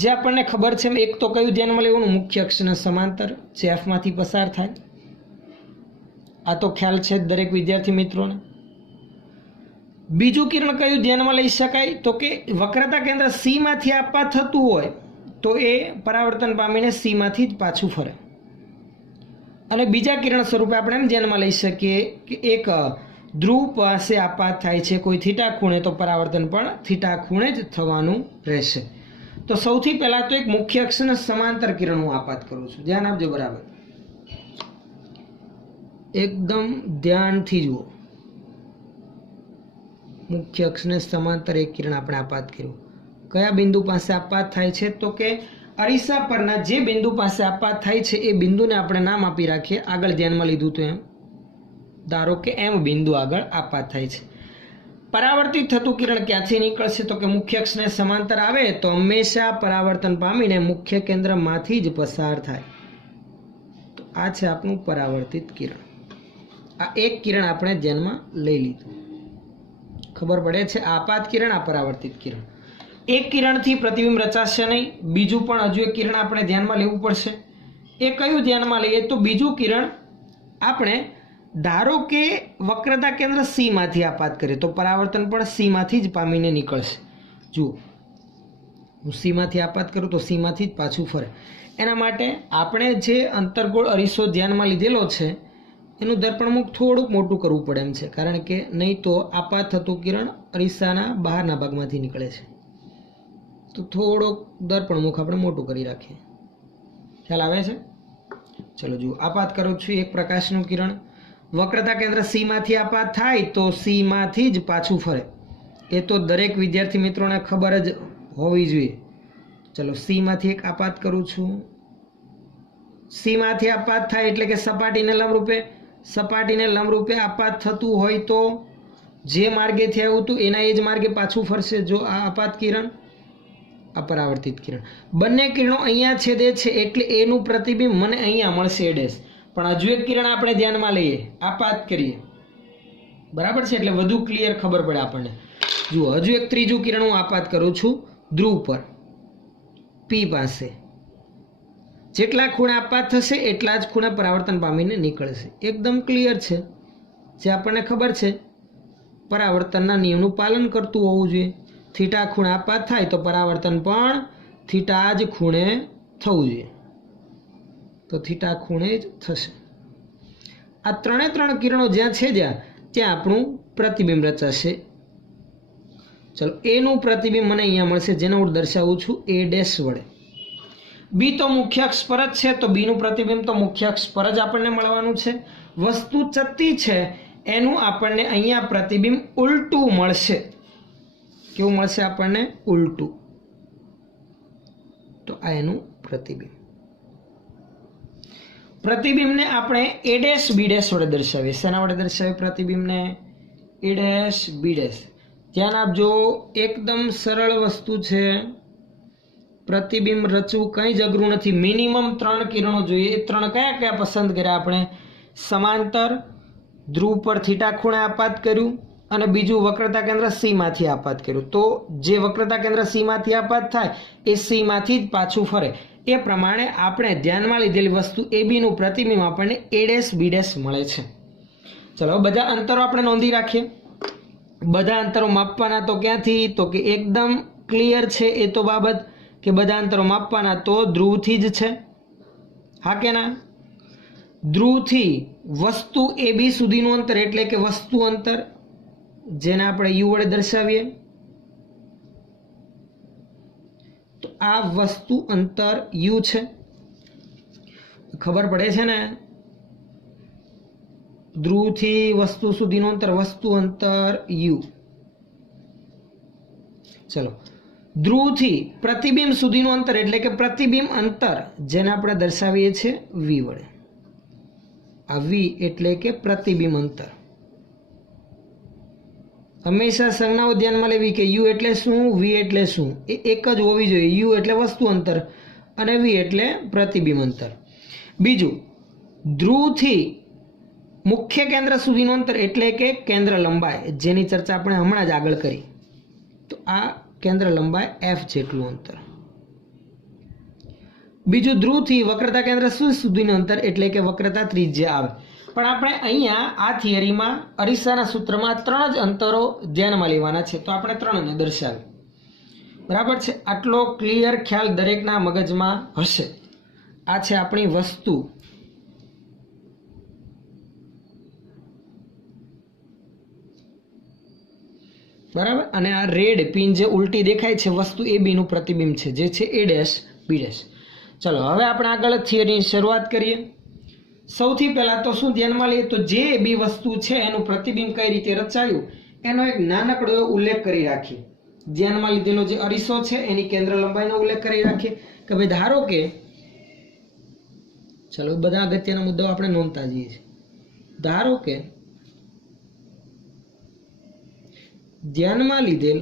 જે આપણને ખબર છે, એક તો કયું ધ્યાનમાં લેવાનું? મુખ્ય અક્ષને સમાંતર, જે એફમાંથી પસાર થાય. આ તો ખ્યાલ છે દરેક વિદ્યાર્થી મિત્રોને. બીજું કિરણ કયું ધ્યાનમાં લઈ શકાય? તો કે વક્રતા કેન્દ્ર સી માંથી આપવા થતું હોય તો એ પરાવર્તન પામીને સી માંથી જ પાછું ફરે. અને બીજા કિરણ સ્વરૂપે આપણે એમ ધ્યાનમાં લઈ શકીએ કે એક ધ્રુવ પાસે આપાત થાય છે કોઈ થીટા ખૂણે, તો પરાવર્તન પણ થીટા ખૂણે જ થવાનું રહેશે. તો સૌથી પહેલા તો એક મુખ્ય અક્ષને સમાંતર કિરણ હું આપાત કરું છું. ધ્યાન આપજો બરાબર. એકદમ ધ્યાનથી જુઓ. મુખ્ય અક્ષને સમાંતર એક કિરણ આપણે આપાત કર્યું. કયા બિંદુ પાસે આપાત થાય છે? તો કે અરીસા પરના જે બિંદુ પાસે આપાત થાય છે એ બિંદુને આપણે નામ આપી રાખીએ. આગળ ધ્યાનમાં લીધું તો એમ. ધારો કે એમ બિંદુ આગળ આપાત થાય છે. પરાવર્તિત થતું કિરણ ક્યાંથી નીકળશે? તો કે મુખ્ય અક્ષને સમાંતર આવે તો હંમેશા પરાવર્તન પામીને મુખ્ય કેન્દ્રમાંથી જ પસાર થાય. તો આ છે આપણું પરાવર્તિત કિરણ. આ એક કિરણ આપણે ધ્યાનમાં લઈ લીધું. ખબર પડે છે? આપાત કિરણ, આ પરાવર્તિત કિરણ. એક કિરણથી પ્રતિબિંબ રચાશે નહીં. બીજું પણ હજુ એક કિરણ આપણે ધ્યાનમાં લેવું પડશે. એ કયું ધ્યાનમાં લઈએ? તો બીજું કિરણ આપણે ધારો કે વક્રતા કેન્દ્ર સી માંથી આપાત કરીએ તો પરાવર્તન પણ સી માંથી જ પામીને નીકળશે. જુઓ, હું સી માંથી આપાત કરું તો સી માંથી જ પાછું ફરે. એના માટે આપણે જે અંતર્ગોળ અરીસો ધ્યાનમાં લીધેલો છે એનું દર્પણમુખ થોડુંક મોટું કરવું પડે એમ છે, કારણ કે નહીં તો આપાત થતું કિરણ અરીસાના બહારના ભાગમાંથી નીકળે છે. તો થોડોક દર્પણમુખ આપણે મોટું કરી રાખીએ. ખ્યાલ આવે છે? ચલો જુઓ, આપાત કરું છું એક પ્રકાશનું કિરણ. વક્રતા કેન્દ્ર સી માંથી આપાત થાય તો સી માંથી જ પાછું ફરે. એ તો દરેક વિદ્યાર્થી મિત્રોને ખબર જ હોવી જોઈએ. ચલો, સી માંથી એક આપાત કરું છું. સી માંથી આપાત થાય એટલે કે સપાટીને લંબરૂપે આપાત થતું હોય તો જે માર્ગેથી આવ્યું હતું એના એ જ માર્ગે પાછું ફરશે. જો આ આપાત કિરણ, આ પરાવર્તિત કિરણ, બંને કિરણો અહીંયા છેદે છે એટલે એનું પ્રતિબિંબ મને અહીંયા મળશે એ ડેશ. પણ હજુ એક કિરણ આપણે ધ્યાનમાં લઈએ, આપાત કરીએ, બરાબર છે? એટલે વધુ ક્લિયર ખબર પડે આપણને. જુઓ, હજુ એક ત્રીજું કિરણ હું આપાત કરું છું ધ્રુવ પર, પી પાસે. જેટલા ખૂણા આપાત થશે એટલા જ ખૂણા પરાવર્તન પામીને નીકળશે. એકદમ ક્લિયર છે. જે આપણને ખબર છે પરાવર્તનના નિયમનું પાલન કરતું હોવું જોઈએ. થીટા ખૂણા આપાત થાય તો પરાવર્તન પણ થીટા જ ખૂણે થવું જોઈએ. તો થીટા ખૂણે જ થશે. આ ત્રણ કિરણો જ્યાં છે ત્યાં આપણું પ્રતિબિંબ રચાશે. ચલો, એનું પ્રતિબિંબ મને અહીંયા મળશે, જેને હું દર્શાવું છું એ ડેશ વડે. બી તો મુખ્ય અક્ષ પર જ છે, તો બીનું પ્રતિબિંબ તો મુખ્ય અક્ષ પર જ આપણને મળવાનું છે. વસ્તુ ચત્તી છે એનું આપણને અહીંયા પ્રતિબિંબ ઉલટું મળશે. કેવું મળશે આપણને? ઉલટું. તો આ એનું પ્રતિબિંબ. પ્રતિબિંબને આપણે એ ડેશ બી ડેશ વડે દર્શાવીએ. શેના વડે દર્શાવીએ પ્રતિબિંબને? એ ડેશ બી ડેશ. ધ્યાન આપજો, એકદમ સરળ વસ્તુ છે. પ્રતિબિંબ રચવું કંઈ જ અઘરું નથી. મિનિમમ 3 કિરણો જોઈએ. એ 3 કયા પસંદ કર્યા આપણે? સમાંતર, ધ્રુવ પર થીટા ખૂણે આપાત કર્યું, અને બીજું વક્રતા કેન્દ્ર સી માંથી આપાત કર્યું. તો જે વક્રતા કેન્દ્ર સી માંથી આપાત થાય એ સી માંથી જ પાછું ફરે. એ પ્રમાણે આપણે ધ્યાનમાં લીધેલી વસ્તુ એ બીનું પ્રતિબિંબ આપણને એ ડેશ બી ડેશ મળે છે. ચલો, બધા અંતરો આપણે નોંધી રાખીએ. બધા અંતરો માપવાના તો ક્યાંથી? તો કે એકદમ ક્લિયર છે એ તો બાબત કે બધા અંતરો માપવાના તો ધ્રુવથી જ છે. હા કે ના? ધ્રુવથી વસ્તુ એ બી સુધીનું અંતર એટલે કે વસ્તુ અંતર, જેને આપણે યુ વડે દર્શાવીએ. તો આ વસ્તુ અંતર યુ છે. ખબર પડે છે ને? ધ્રુવથી વસ્તુ સુધીનું અંતર, વસ્તુ અંતર યુ. ચલો, ધ્રુવથી પ્રતિબિંબ સુધીનું અંતર એટલે કે પ્રતિબિંબ અંતર, જેને આપણે દર્શાવીએ છીએ વી વડે. આ વી એટલે કે પ્રતિબિંબ અંતર. હંમેશા સંજ્ઞાઓ ધ્યાનમાં લેવી કે યુ એટલે શું, વી એટલે શું. એ એક જ હોવી જોઈએ. યુ એટલે વસ્તુ અંતર અને વી એટલે પ્રતિબિંબ અંતર. બીજું, ધ્રુવથી મુખ્ય કેન્દ્ર સુધીનું અંતર એટલે કે કેન્દ્ર લંબાઈ, જેની ચર્ચા આપણે હમણાં જ આગળ કરી. તો આ કેન્દ્ર લંબાઈ એફ જેટલું અંતર. બીજું, ધ્રુવથી વક્રતા કેન્દ્ર સુધીનું અંતર એટલે કે વક્રતા ત્રિજ્યા આવે. પણ આપણે અહીંયા આ થિયરીમાં અરીસાના સૂત્રમાં 3 જ અંતરો ધ્યાનમાં લેવાના છે, તો આપણે 3ને દર્શાવી. બરાબર છે? આટલો ક્લિયર ખ્યાલ દરેકના મગજમાં હશે. આ છે આપણી વસ્તુ. બરાબર? અને આ રેડ પિન જે ઉલટી દેખાય છે વસ્તુ એ બીનું પ્રતિબિંબ છે, જે છે એ ડેશ બી ડેશ. ચલો, હવે આપણે આગળ થિયરીની શરૂઆત કરીએ. સૌથી પહેલા તો શું ધ્યાનમાં લઈએ? તો જે બી વસ્તુ છે એનું પ્રતિબિંબ કઈ રીતે રચાયું એનો એક નાનકડો ઉલ્લેખ કરી રાખીએ. ધ્યાનમાં લીધેલો જે અરીસો છે એની કેન્દ્ર લંબાઈનો ઉલ્લેખ કરી રાખીએ કે ભાઈ ધારો કે, ચલો બધા અગત્યના મુદ્દાઓ આપણે નોંધતા જઈએ છીએ. ધારો કે ધ્યાનમાં લીધેલ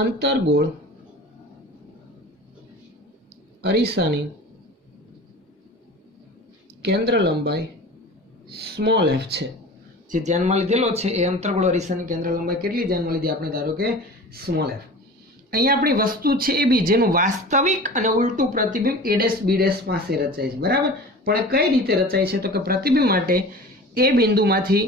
અંતર્ગોળ અરીસાની કેન્દ્ર લંબાઈ સ્મોલ એફ છે. જે ધ્યાનમાં લીધેલો છે એ અંતર્ગોળ અરીસાની કેન્દ્ર લંબાઈ કેટલી ધ્યાનમાં લીધી આપણે? ધારો કે સ્મોલ એફ. અહીંયા આપણી વસ્તુ છે એ બી, જેનું વાસ્તવિક અને ઉલટું પ્રતિબિંબ એ ડેશ બી ડેશ પાસે રચાય છે, બરાબર. પણ કઈ રીતે રચાય છે? તો કે પ્રતિબિંબ માટે એ બિંદુમાંથી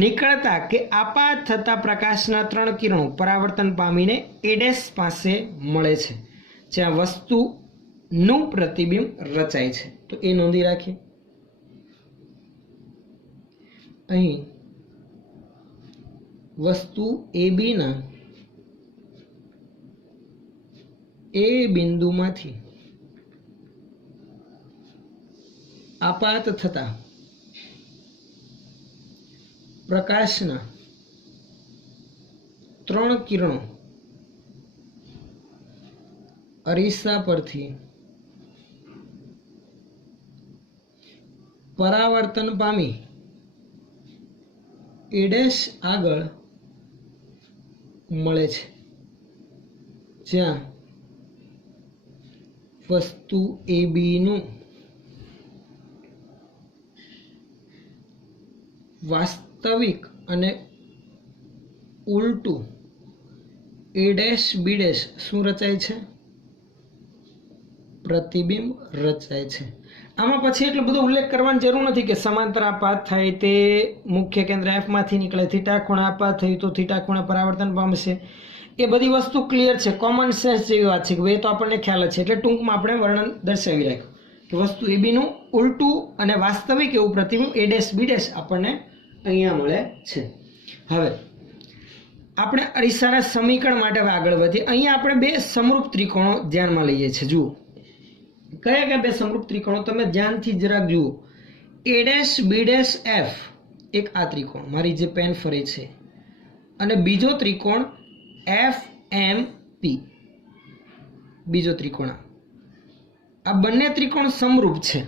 નીકળતા કે આપાત થતા પ્રકાશના 3 કિરણો પરાવર્તન પામીને એ ડેશ પાસે મળે છે, જ્યાં વસ્તુનું પ્રતિબિંબ રચાય છે. તો એ નોંધી રાખીએ. અહીં વસ્તુ એ બી ના એ બિંદુમાંથી આપાત થતા પ્રકાશના 3 કિરણો અરીસા પરથી પરાવર્તન પામી એ ડેશ આગળ મળે છે, જ્યાં વસ્તુ એ બી નું વાસ્તવિક અને ઉલટું એ ડેશ બી ડેશ શું રચાય છે? પ્રતિબિંબ રચાય છે. આમાં પછી એટલો બધો ઉલ્લેખ કરવાની જરૂર નથી કે સમાંતર આપાત થાય તે મુખ્ય કેન્દ્ર એફ માંથી નીકળે, થીટા ખૂણા આપાત થયું તો થીટા ખૂણા પરાવર્તન પામશે. એ બધી વસ્તુ ક્લિયર છે, કોમન સેન્સ જેવી વાત છે કે એ તો આપણને ખ્યાલ જ છે. એટલે ટૂંકમાં આપણે વર્ણન દર્શાવી રાખ્યું કે વસ્તુ એ બીનું ઉલટું અને વાસ્તવિક એવું પ્રતિબિંબ એ ડેશ બી ડેશ આપણને અહીંયા મળે છે. હવે આપણે અરીસાના સમીકરણ માટે આગળ વધીએ. અહીંયા આપણે 2 સમરૂપ ત્રિકોણો ધ્યાનમાં લઈએ છીએ. જુઓ કયા કયા 2 સમરૂપ ત્રિકોણો તમે ધ્યાનથી જરાક જુઓ. A dash B dash F, એક આ ત્રિકોણ મારી જે પેન ફરે છે, અને બીજો ત્રિકોણ એફ એમ પી, બીજો ત્રિકોણ. આ બંને ત્રિકોણ સમરૂપ છે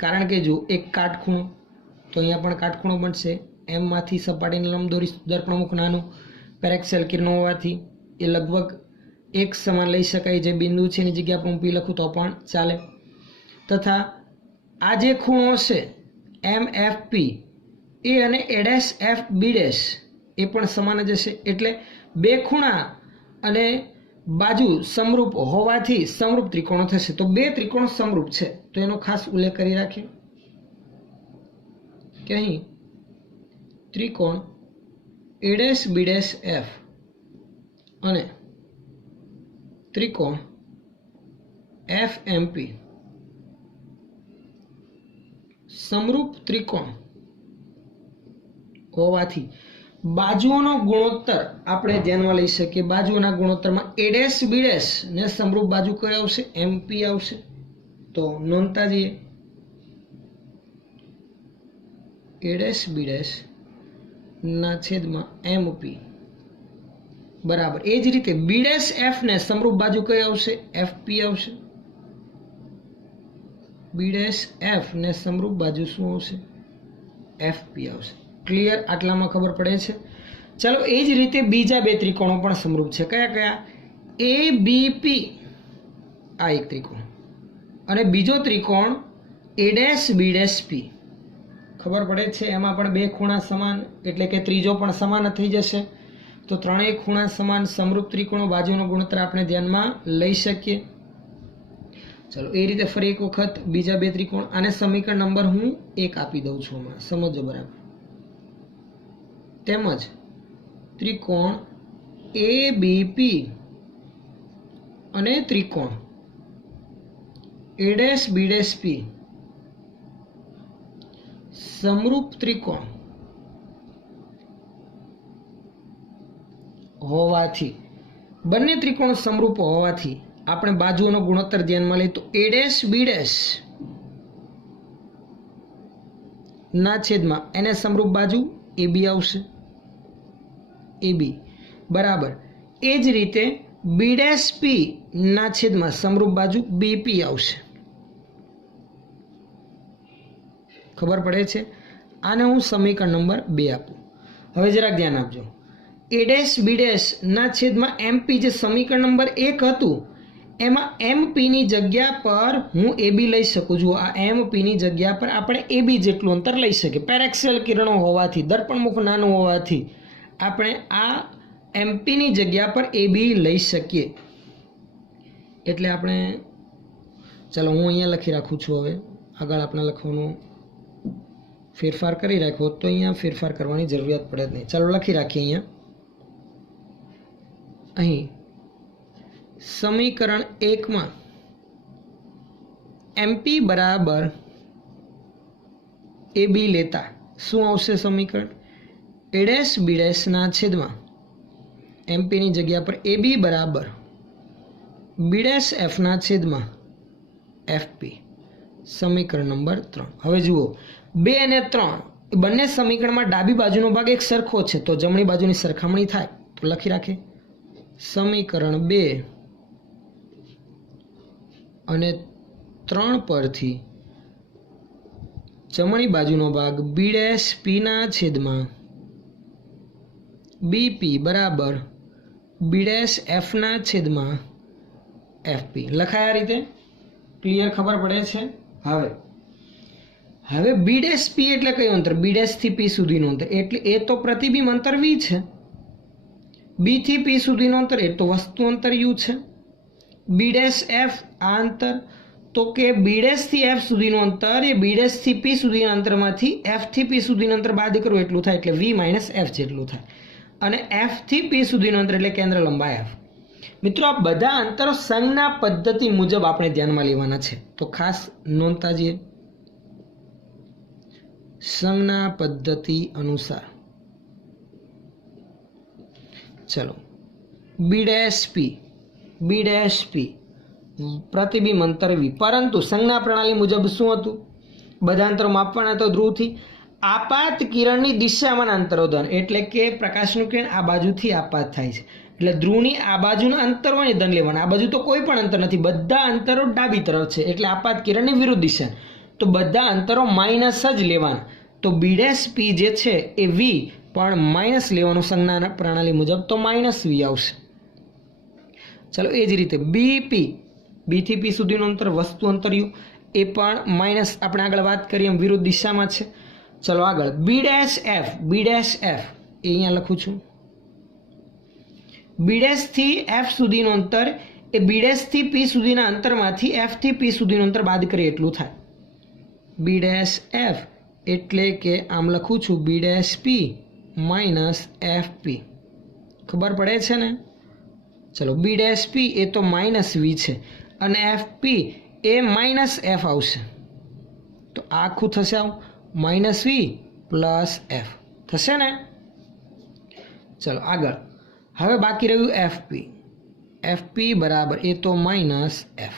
કારણ કે જો એક કાટખૂણો, તો અહીંયા પણ કાટખૂણો બનશે. એમ માંથી સપાટીની લંબદોરી દર્પણમુખ નાનું, પેરેક્સેલ કિરણો હોવાથી એ લગભગ એક સમાન લઈ શકાય. જે બિંદુ છે એની જગ્યા પર હું પી લખું તો પણ ચાલે. તથા આ જે ખૂણો છે એમ એફ પી એ અને A dash F B dash A પણ સમાન જ હશે. એટલે 2 ખૂણા અને બાજુ સમરૂપ હોવાથી સમરૂપ ત્રિકોણો થશે. તો 2 ત્રિકોણ સમરૂપ છે તો એનો ખાસ ઉલ્લેખ કરી રાખીએ કે અહીં ત્રિકોણ A dash B dash F અને ત્રિકોણ એફ એમ પી સમરૂપ ત્રિકોણ હોવાથી બાજુઓનો ગુણોત્તર આપણે ધ્યાનમાં લઈ શકીએ. બાજુઓના ગુણોત્તરમાં એ ડેશ બી ડેશ ને સમરૂપ બાજુ કઈ આવશે? એમપી આવશે. તો નોંધતા જઈએ. એ ડેશ બી ડેશ ના છેદમાં એમપી બરાબર. એ જ રીતે બી ડેશ એફ ને સમરૂપ બાજુ કઈ આવશે? એફપી આવશે. બી ડેશ એફ ને સમરૂપ બાજુ શું આવશે? એફપી આવશે. ક્લિયર? આટલામાં ખબર પડે છે. ચાલો એ જ રીતે બીજા 2 ત્રિકોણો પણ સમરૂપ છે. કયા કયા? એ બી પી, આ એક ત્રિકોણ, અને બીજો ત્રિકોણ એ ડેશ બી ડેશ પી. ખબર પડે છે? એમાં પણ 2 ખૂણા સમાન, એટલે કે ત્રીજો પણ સમાન થઈ જશે. તો 3 ખૂણા સમાન સમરૂપ ત્રિકોણો, બાજુનો ગુણોત્તર આપણે ધ્યાનમાં લઈ શકીએ. ચલો એ રીતે ફરી એક વખત બીજા 2 ત્રિકોણ. આને સમીકરણ નંબર હું 1 આપી દઉં છું, હમણાં સમજો બરાબર. તેમજ ત્રિકોણ એ બી પી અને ત્રિકોણ એ ડેશ બી ડેશ પી સમરૂપ ત્રિકોણ હોવાથી, બંને ત્રિકોણ સમરૂપ હોવાથી આપણે બાજુઓનો ગુણોત્તર ધ્યાનમાં લઈએ તો એ ડેશ બી ડેશ ના છેદમાં એને સમરૂપ બાજુ એ બી આવશે. એ બી બરાબર. એ જ રીતે બી ડેશ પી ના છેદમાં સમરૂપ બાજુ બીપી આવશે. ખબર પડે છે? આને હું સમીકરણ નંબર 2 આપું. હવે જરાક ધ્યાન આપજો. એ ડેશ બી ડેશ ના છેદમાં એમપી જે સમીકરણ નંબર 1 હતું એમાં એમપી ની જગ્યા પર હું એબી લઈ શકું છું. આ એમપી ની જગ્યા પર આપણે એબી જેટલું અંતર લઈ શકીએ. પેરેક્સેલ કિરણો હોવાથી, દર્પણમુખ નાનું હોવાથી આપણે આ એમપી ની જગ્યા પર એબી લઈ શકીએ. એટલે આપણે ચાલો હું અહીંયા લખી રાખું છું. હવે આગળ આપણે લખવાનું ફેરફાર કરી રાખ્યો તો અહીંયા ફેરફાર કરવાની જરૂરિયાત પડે જ નહીં. ચાલો લખી રાખીએ. અહીં સમીકરણ 1 માં MP બરાબર AB લેતા શું આવશે સમીકરણ? A ડેશ B ડેશના છેદમાં MP ની જગ્યા પર AB બરાબર B ડેશ F ના છેદમાં FP. સમીકરણ નંબર 3. હવે જુઓ 2 અને 3 એ બંને સમીકરણમાં ડાબી બાજુનો ભાગ એક સરખો છે તો જમણી બાજુની સરખામણી થાય. તો લખી રાખે સમીકરણ 2 અને 3 પરથી જમણી બાજુનો ભાગ B ડેશ P ના છેદમાં BP બરાબર B ડેશ F ના છેદમાં FP લખાય. આ રીતે ક્લિયર ખબર પડે છે? હવે B ડેશ P એટલે કયું અંતર? B ડેશ થી P સુધીનું અંતર, એટલે એ તો પ્રતિબિંબ અંતર V છે. B થી P સુધીનું અંતર એ તો વસ્તુ અંતર U છે. B ડેશ F આ અંતર, તો કે B ડેશ થી F સુધીનું અંતર એ B ડેશ થી P સુધીના અંતરમાંથી F થી P સુધીનું અંતર બાદ કરવું એટલું થાય, એટલે V માઇનસ F જેટલું થાય. અને F થી P સુધીનું અંતર એટલે કેન્દ્ર લંબાઈ F. મિત્રો આ બધા અંતરો સંજ્ઞા પદ્ધતિ મુજબ આપણે ધ્યાનમાં લેવાના છે, તો ખાસ નોંધતા જઈએ. સંજ્ઞા પદ્ધતિ અનુસાર ચલો B ડેશ P પ્રતિબિંબ અંતર V, પરંતુ સંજ્ઞા પ્રણાલી મુજબ શું હતું? બધા અંતરો માપવાના તો ધ્રુવથી. આપાત કિરણની દિશામાં અંતરો ધન, એટલે કે પ્રકાશનું કિરણ આ બાજુથી આપાત થાય છે એટલે ધ્રુવની આ બાજુના અંતરોને ધન લેવાના. આ બાજુ તો કોઈ પણ અંતર નથી, બધા અંતરો ડાબી તરફ છે એટલે આપાત કિરણની વિરુદ્ધ દિશા, તો બધા અંતરો માઇનસ જ લેવાના. તો B ડેશ P જે છે એ V પણ માઇનસ લેવાનું સંજ્ઞા પ્રણાલી મુજબ, તો માઇનસ V આવશે. ચાલો એ જ રીતે BP B થી P સુધીનું અંતર વસ્તુ અંતર U એ પણ માઇનસ, આપણે આગળ વાત કરીએ એમ વિરુદ્ધ દિશામાં છે. ચલો આગળ B ડેશ F એ અહીંયા લખું છું. B ડેશ થી F સુધીનું અંતર એ B ડેશ થી P સુધીના અંતરમાંથી F થી P સુધીનું અંતર બાદ કરીએ એટલું થાય. B ડેશ F એટલે કે આમ લખું છું B dash P minus FP. ખબર પડે છે ને? ચલો B ડેશ P એ તો માઇનસ V છે અને FP એ માઇનસ F આવશે, તો આખું થશે આવું માઇનસ V પ્લસ F થશે ને. ચલો આગળ હવે બાકી રહ્યું FP બરાબર એ તો માઇનસ F.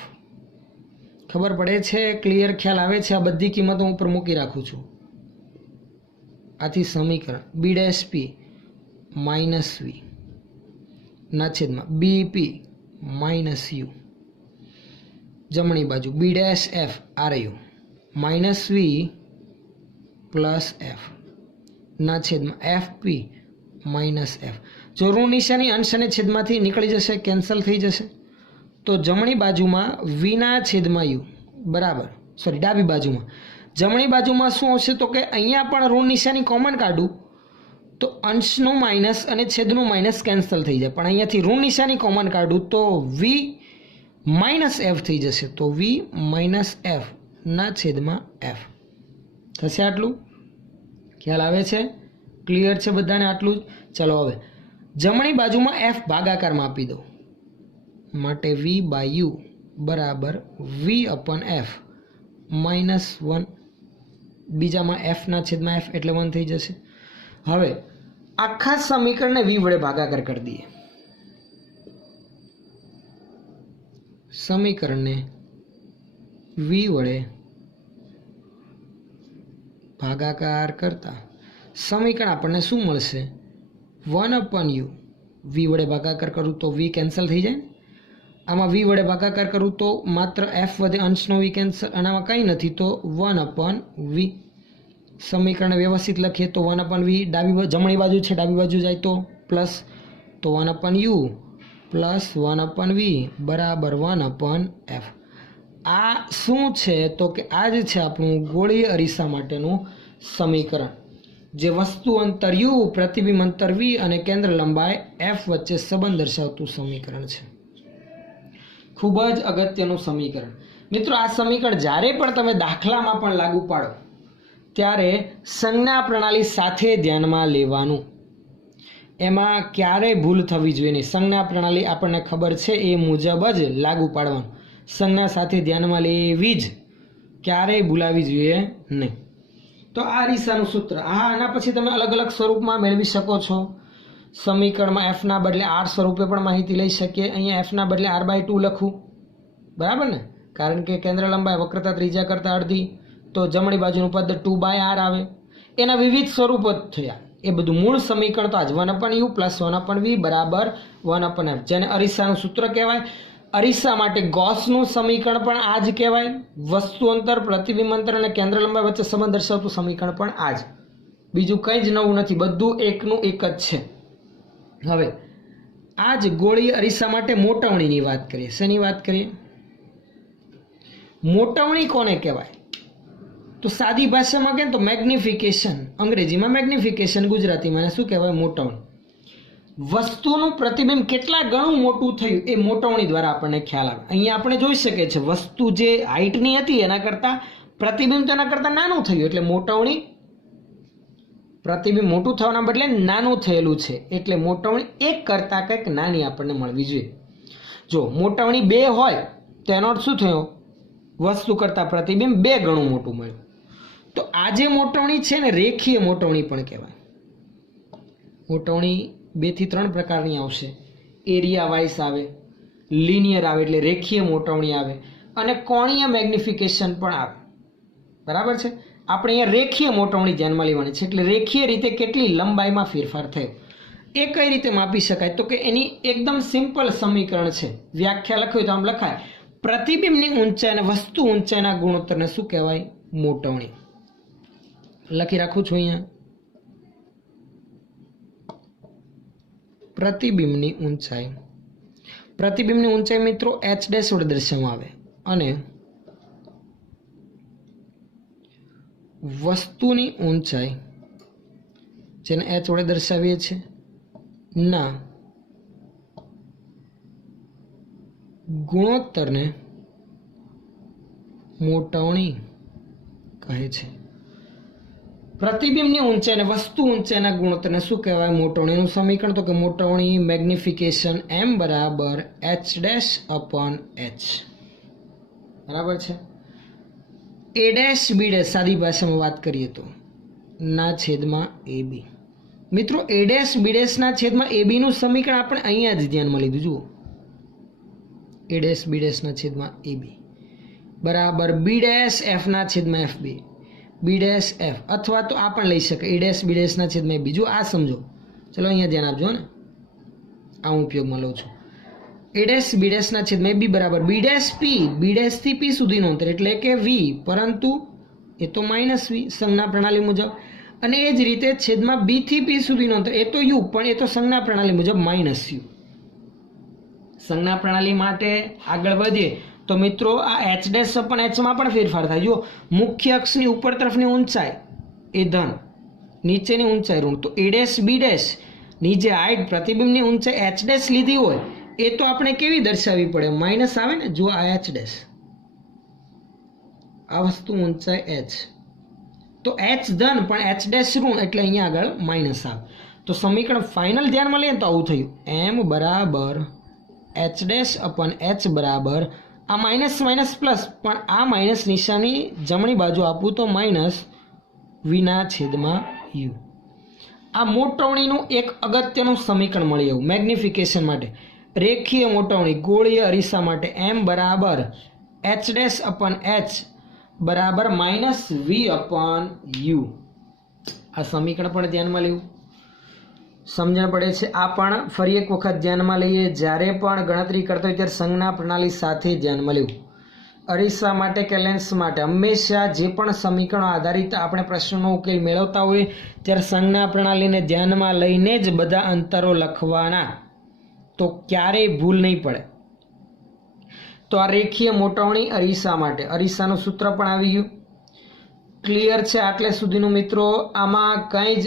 ખબર પડે છે? ક્લિયર ખ્યાલ આવે છે? આ બધી કિંમતો હું ઉપર મૂકી રાખું છું. આથી સમીકરણ B dash P minus V ના છેદમાં BP માઇનસ U, જમણી બાજુ B ડેશ F આ રહ્યું માઇનસ V પ્લસ F ના છેદમાં FP માઇનસ F. જો ઋણ નિશાની અંશ અને છેદમાંથી નીકળી જશે, કેન્સલ થઈ જશે, તો જમણી બાજુમાં V ના છેદમાં U બરાબર, સોરી ડાબી બાજુમાં, જમણી બાજુમાં શું આવશે? તો કે અહીંયા પણ ઋણ નિશાની કોમન કાઢું તો અંશનું માઇનસ અને છેદનું માઇનસ કેન્સલ થઈ જાય, પણ અહીંયાથી ઋણ નિશાની કોમન કાઢું તો V માઇનસ F થઈ જશે, તો V માઇનસ F ના છેદમાં F થશે. આટલું ખ્યાલ આવે છે? ક્લિયર છે બધાને? આટલું જ. ચલો હવે જમણી બાજુમાં F ભાગાકારમાં આપી દો, માટે V બાય U બરાબર V અપન F માઇનસ 1, બીજામાં F ના છેદમાં F એટલે 1 થઈ જશે. હવે આખા સમીકરણને V વડે ભાગાકાર કરી દઈએ. સમીકરણને V વડે ભાગાકાર કરતા સમીકરણ આપણને શું મળશે? 1 અપન U. V વડે ભાગાકાર કરું તો V કેન્સલ થઈ જાય. આમાં V વડે ભાગાકાર કરું તો માત્ર F વધે, અંશનો V કેન્સલ, અને આમાં કંઈ નથી તો 1 અપન V. સમીકરણ વ્યવસ્થિત લખીએ તો 1 અપન V જમણી બાજુ છે, ડાબી બાજુ જાય તો પ્લસ, તો 1 અપન U પ્લસ 1 અપન V બરાબર 1 અપન F. આ શું છે? તો કે આ જ છે આપણું ગોળીય અરીસા માટેનું સમીકરણ, જે વસ્તુ અંતર U, પ્રતિબિંબ અંતર V અને કેન્દ્ર લંબાઈ F વચ્ચે સંબંધ દર્શાવતું સમીકરણ છે. ખૂબ જ અગત્યનું સમીકરણ. મિત્રો આ સમીકરણ જ્યારે પણ તમે દાખલામાં પણ લાગુ પાડો ત્યારે સંજ્ઞા પ્રણાલી સાથે ધ્યાનમાં લેવાનું. એમાં ક્યારેય ભૂલ થવી જોઈએ નહીં. સંજ્ઞા પ્રણાલી આપણને ખબર છે એ મુજબ જ લાગુ પાડવાનું. સંજ્ઞા સાથે ધ્યાનમાં લેવી જ, ક્યારેય ભૂલાવી જોઈએ નહીં. તો આ અરીસાનું સૂત્ર. આના પછી તમે અલગ અલગ સ્વરૂપમાં મેળવી શકો છો. સમીકરણમાં એફના બદલે આર સ્વરૂપે પણ માહિતી લઈ શકીએ. અહીંયા એફના બદલે r/2 લખું, બરાબર ને? કારણ કે કેન્દ્ર લંબાઈ વક્રતા ત્રિજ્યા કરતાં અડધી, તો જમણી બાજુનું પદ 2/r આવે. એના વિવિધ સ્વરૂપો જ થયા. એ બધું મૂળ સમીકરણ તો આજ 1/u + 1/v બરાબર 1/f, જેને અરીસાનું સૂત્ર કહેવાય. અરીસા માટે ગૌસનું સમીકરણ પણ આ જ કહેવાય. વસ્તુ અંતર, પ્રતિબિંબ અંતર અને કેન્દ્ર લંબાઈ વચ્ચે સંબંધ દર્શાવતું સમીકરણ પણ આ જ. બીજું કંઈ જ નવું નથી, બધું એકનું એક જ છે. હવે આ જ ગોળીય અરીસા માટે મોટવણીની વાત કરીએ. શેની વાત કરીએ? મોટવણી કોને કહેવાય? તો સાદી ભાષામાં કહે તો મેગ્નિફિકેશન. અંગ્રેજીમાં મેગ્નિફિકેશન, ગુજરાતીમાં એને શું કહેવાય? મોટવણી. વસ્તુનું પ્રતિબિંબ કેટલા ગણું મોટું થયું એ મોટવણી દ્વારા આપણને ખ્યાલ આવે. અહીંયા આપણે જોઈ શકીએ છીએ વસ્તુ જે હાઈટની હતી એના કરતાં પ્રતિબિંબ તેના કરતાં નાનું થયું, એટલે મોટવણી. પ્રતિબિંબ મોટું થવાના બદલે નાનું થયેલું છે, એટલે મોટવણી 1 કરતાં કંઈક નાની આપણને મળવી જોઈએ. જો મોટવણી 2 હોય તો એનો અર્થ શું થયો? વસ્તુ કરતાં પ્રતિબિંબ 2 ગણું મોટું મળ્યું. તો આ જે મોટવણી છે ને રેખીય મોટવણી પણ કહેવાય. મોટવણી 2 થી 3 પ્રકારની આવશે. એરિયા વાઇઝ આવે, લિનિયર આવે એટલે રેખીય મોટવણી આવે, અને કોણીય મેગ્નિફિકેશન પણ આવે. બરાબર છે? આપણે અહીંયા રેખીય મોટવણી ધ્યાનમાં લેવાની છે. એટલે રેખીય રીતે કેટલી લંબાઈમાં ફેરફાર થયો એ કઈ રીતે માપી શકાય? તો કે એની એકદમ સિમ્પલ સમીકરણ છે. વ્યાખ્યા લખવી તો આમ લખાય: પ્રતિબિંબની ઊંચાઈ અને વસ્તુ ઊંચાઈના ગુણોત્તરને શું કહેવાય? મોટવણી. લખી રાખું છું અહીંયા. પ્રતિબિંબની ઊંચાઈ. પ્રતિબિંબની ઊંચાઈ મિત્રો h' વડે દર્શાવવામાં આવે, અને વસ્તુની ઊંચાઈ જેને h વડે દર્શાવીએ છીએ ના ગુણોત્તરને મોટવણી કહે છે. પ્રતિબિંબની ઊંચાઈ અને વસ્તુ ઊંચાઈના ગુણોત્તરને શું કહેવાય? મોટવણીનું સમીકરણ તો કે મોટવણી મેગ્નિફિકેશન m બરાબર h'/h. બરાબર છે? a'/b' સાદી ભાષામાં વાત કરીએ તો ના છેદમાં ab. મિત્રો a'/b' ના છેદમાં ab નું સમીકરણ આપણે અહીંયા જ ધ્યાનમાં લીધું. જુઓ, a'/b' ના છેદમાં ab બરાબર b' f ના છેદમાં fb, b' f, અથવા તો આ પણ લઈ શકાય a'/b' ના છેદમાં ab. આ સમજો, ચલો અહીંયા ધ્યાન આપજો ને, આ હું ઉપયોગમાં લઉં છું. a'/b' ના છેદમાં ab બરાબર b' p, b' થી p સુધીનું અંતર એટલે કે v, પરંતુ એ તો -v સંજ્ઞા પ્રણાલી મુજબ. અને એ જ રીતે છેદમાં b થી p સુધીનું અંતર એ તો u, પણ એ તો સંજ્ઞા પ્રણાલી મુજબ -u. સંજ્ઞા પ્રણાલી માટે આગળ વધીએ તો મિત્રો આ h' પણ h માં પણ ફેરફાર થાય. જુઓ, મુખ્ય અક્ષની ઉપર તરફની ઊંચાઈ એ ધન, નીચેની ઊંચાઈ ઋણ. તો a'/b' ની જે હાઈટ પ્રતિબિંબની ઊંચાઈ h' લીધી હોય એ તો આપણે કેવી દર્શાવવી પડે? માઇનસ આવે ને. જો આ h', આ વસ્તુ ઊંચાઈ h, તો h ધન પણ h' ઋણ, એટલે અહીંયા આગળ માઇનસ આવે. તો સમીકરણ ફાઇનલ ધ્યાનમાં લઈએ તો આવું થયું: m બરાબર h'/h બરાબર આ માઇનસ માઇનસ પ્લસ, પણ આ માઇનસ નિશાની જમણી બાજુ આપું તો -v/u. આ મોટવણીનું એક અગત્યનું સમીકરણ મળી આવ્યું મેગ્નિફિકેશન માટે. રેખીય મોટવણી ગોળીય અરીસા માટે m બરાબર h'/h બરાબર -v/u. આ સમીકરણ પણ ધ્યાનમાં લેવું, સમજણ પડે છે. આ પણ ફરી એક વખત ધ્યાનમાં લઈએ. જ્યારે પણ ગણતરી કરતો હોય ત્યારે સંજ્ઞા પ્રણાલી સાથે ધ્યાનમાં લેવું. અરીસા માટે કે લેન્સ માટે હંમેશા જે પણ સમીકરણો આધારિત આપણે પ્રશ્નનો ઉકેલ મેળવતા હોઈએ ત્યારે સંજ્ઞા પ્રણાલીને ધ્યાનમાં લઈને જ બધા અંતરો લખવાના, તો ક્યારેય ભૂલ નહીં પડે. તો આ રેખીય મોટવણી અરીસા માટે. અરીસાનું સૂત્ર પણ આવી ગયું. ક્લિયર છે આટલે સુધીનું મિત્રો? આમાં કંઈ જ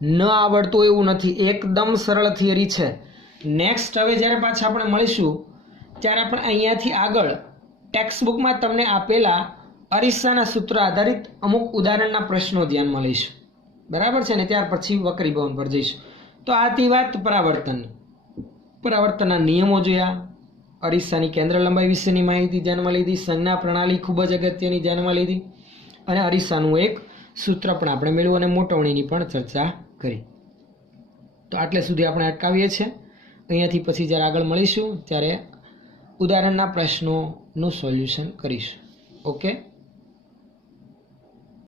ન આવડતું એવું નથી, એકદમ સરળ થિયરી છે. નેક્સ્ટ હવે જ્યારે પાછા આપણે મળીશું ત્યારે આપણે અહીંયાથી આગળ ટેક્સ્ટ બુકમાં તમને આપેલા અરીસાના સૂત્ર આધારિત અમુક ઉદાહરણના પ્રશ્નો ધ્યાનમાં લઈશું. બરાબર છે ને? ત્યાર પછી વક્રીભવન પર જઈશું. તો આથી વાત પરાવર્તનના નિયમો જોયા, અરીસાની કેન્દ્ર લંબાઈ વિશેની માહિતી ધ્યાનમાં લીધી, સંજ્ઞા પ્રણાલી ખૂબ જ અગત્યની ધ્યાનમાં લીધી, અને અરીસાનું એક સૂત્ર પણ આપણે મેળવ્યું અને મોટવણીની પણ ચર્ચા કરી. તો આટલે સુધી આપણે અટકાવીએ છીએ. અહીંયાથી પછી જ્યારે આગળ મળીશું ત્યારે ઉદાહરણના પ્રશ્નોનું સોલ્યુશન કરીશું. ઓકે.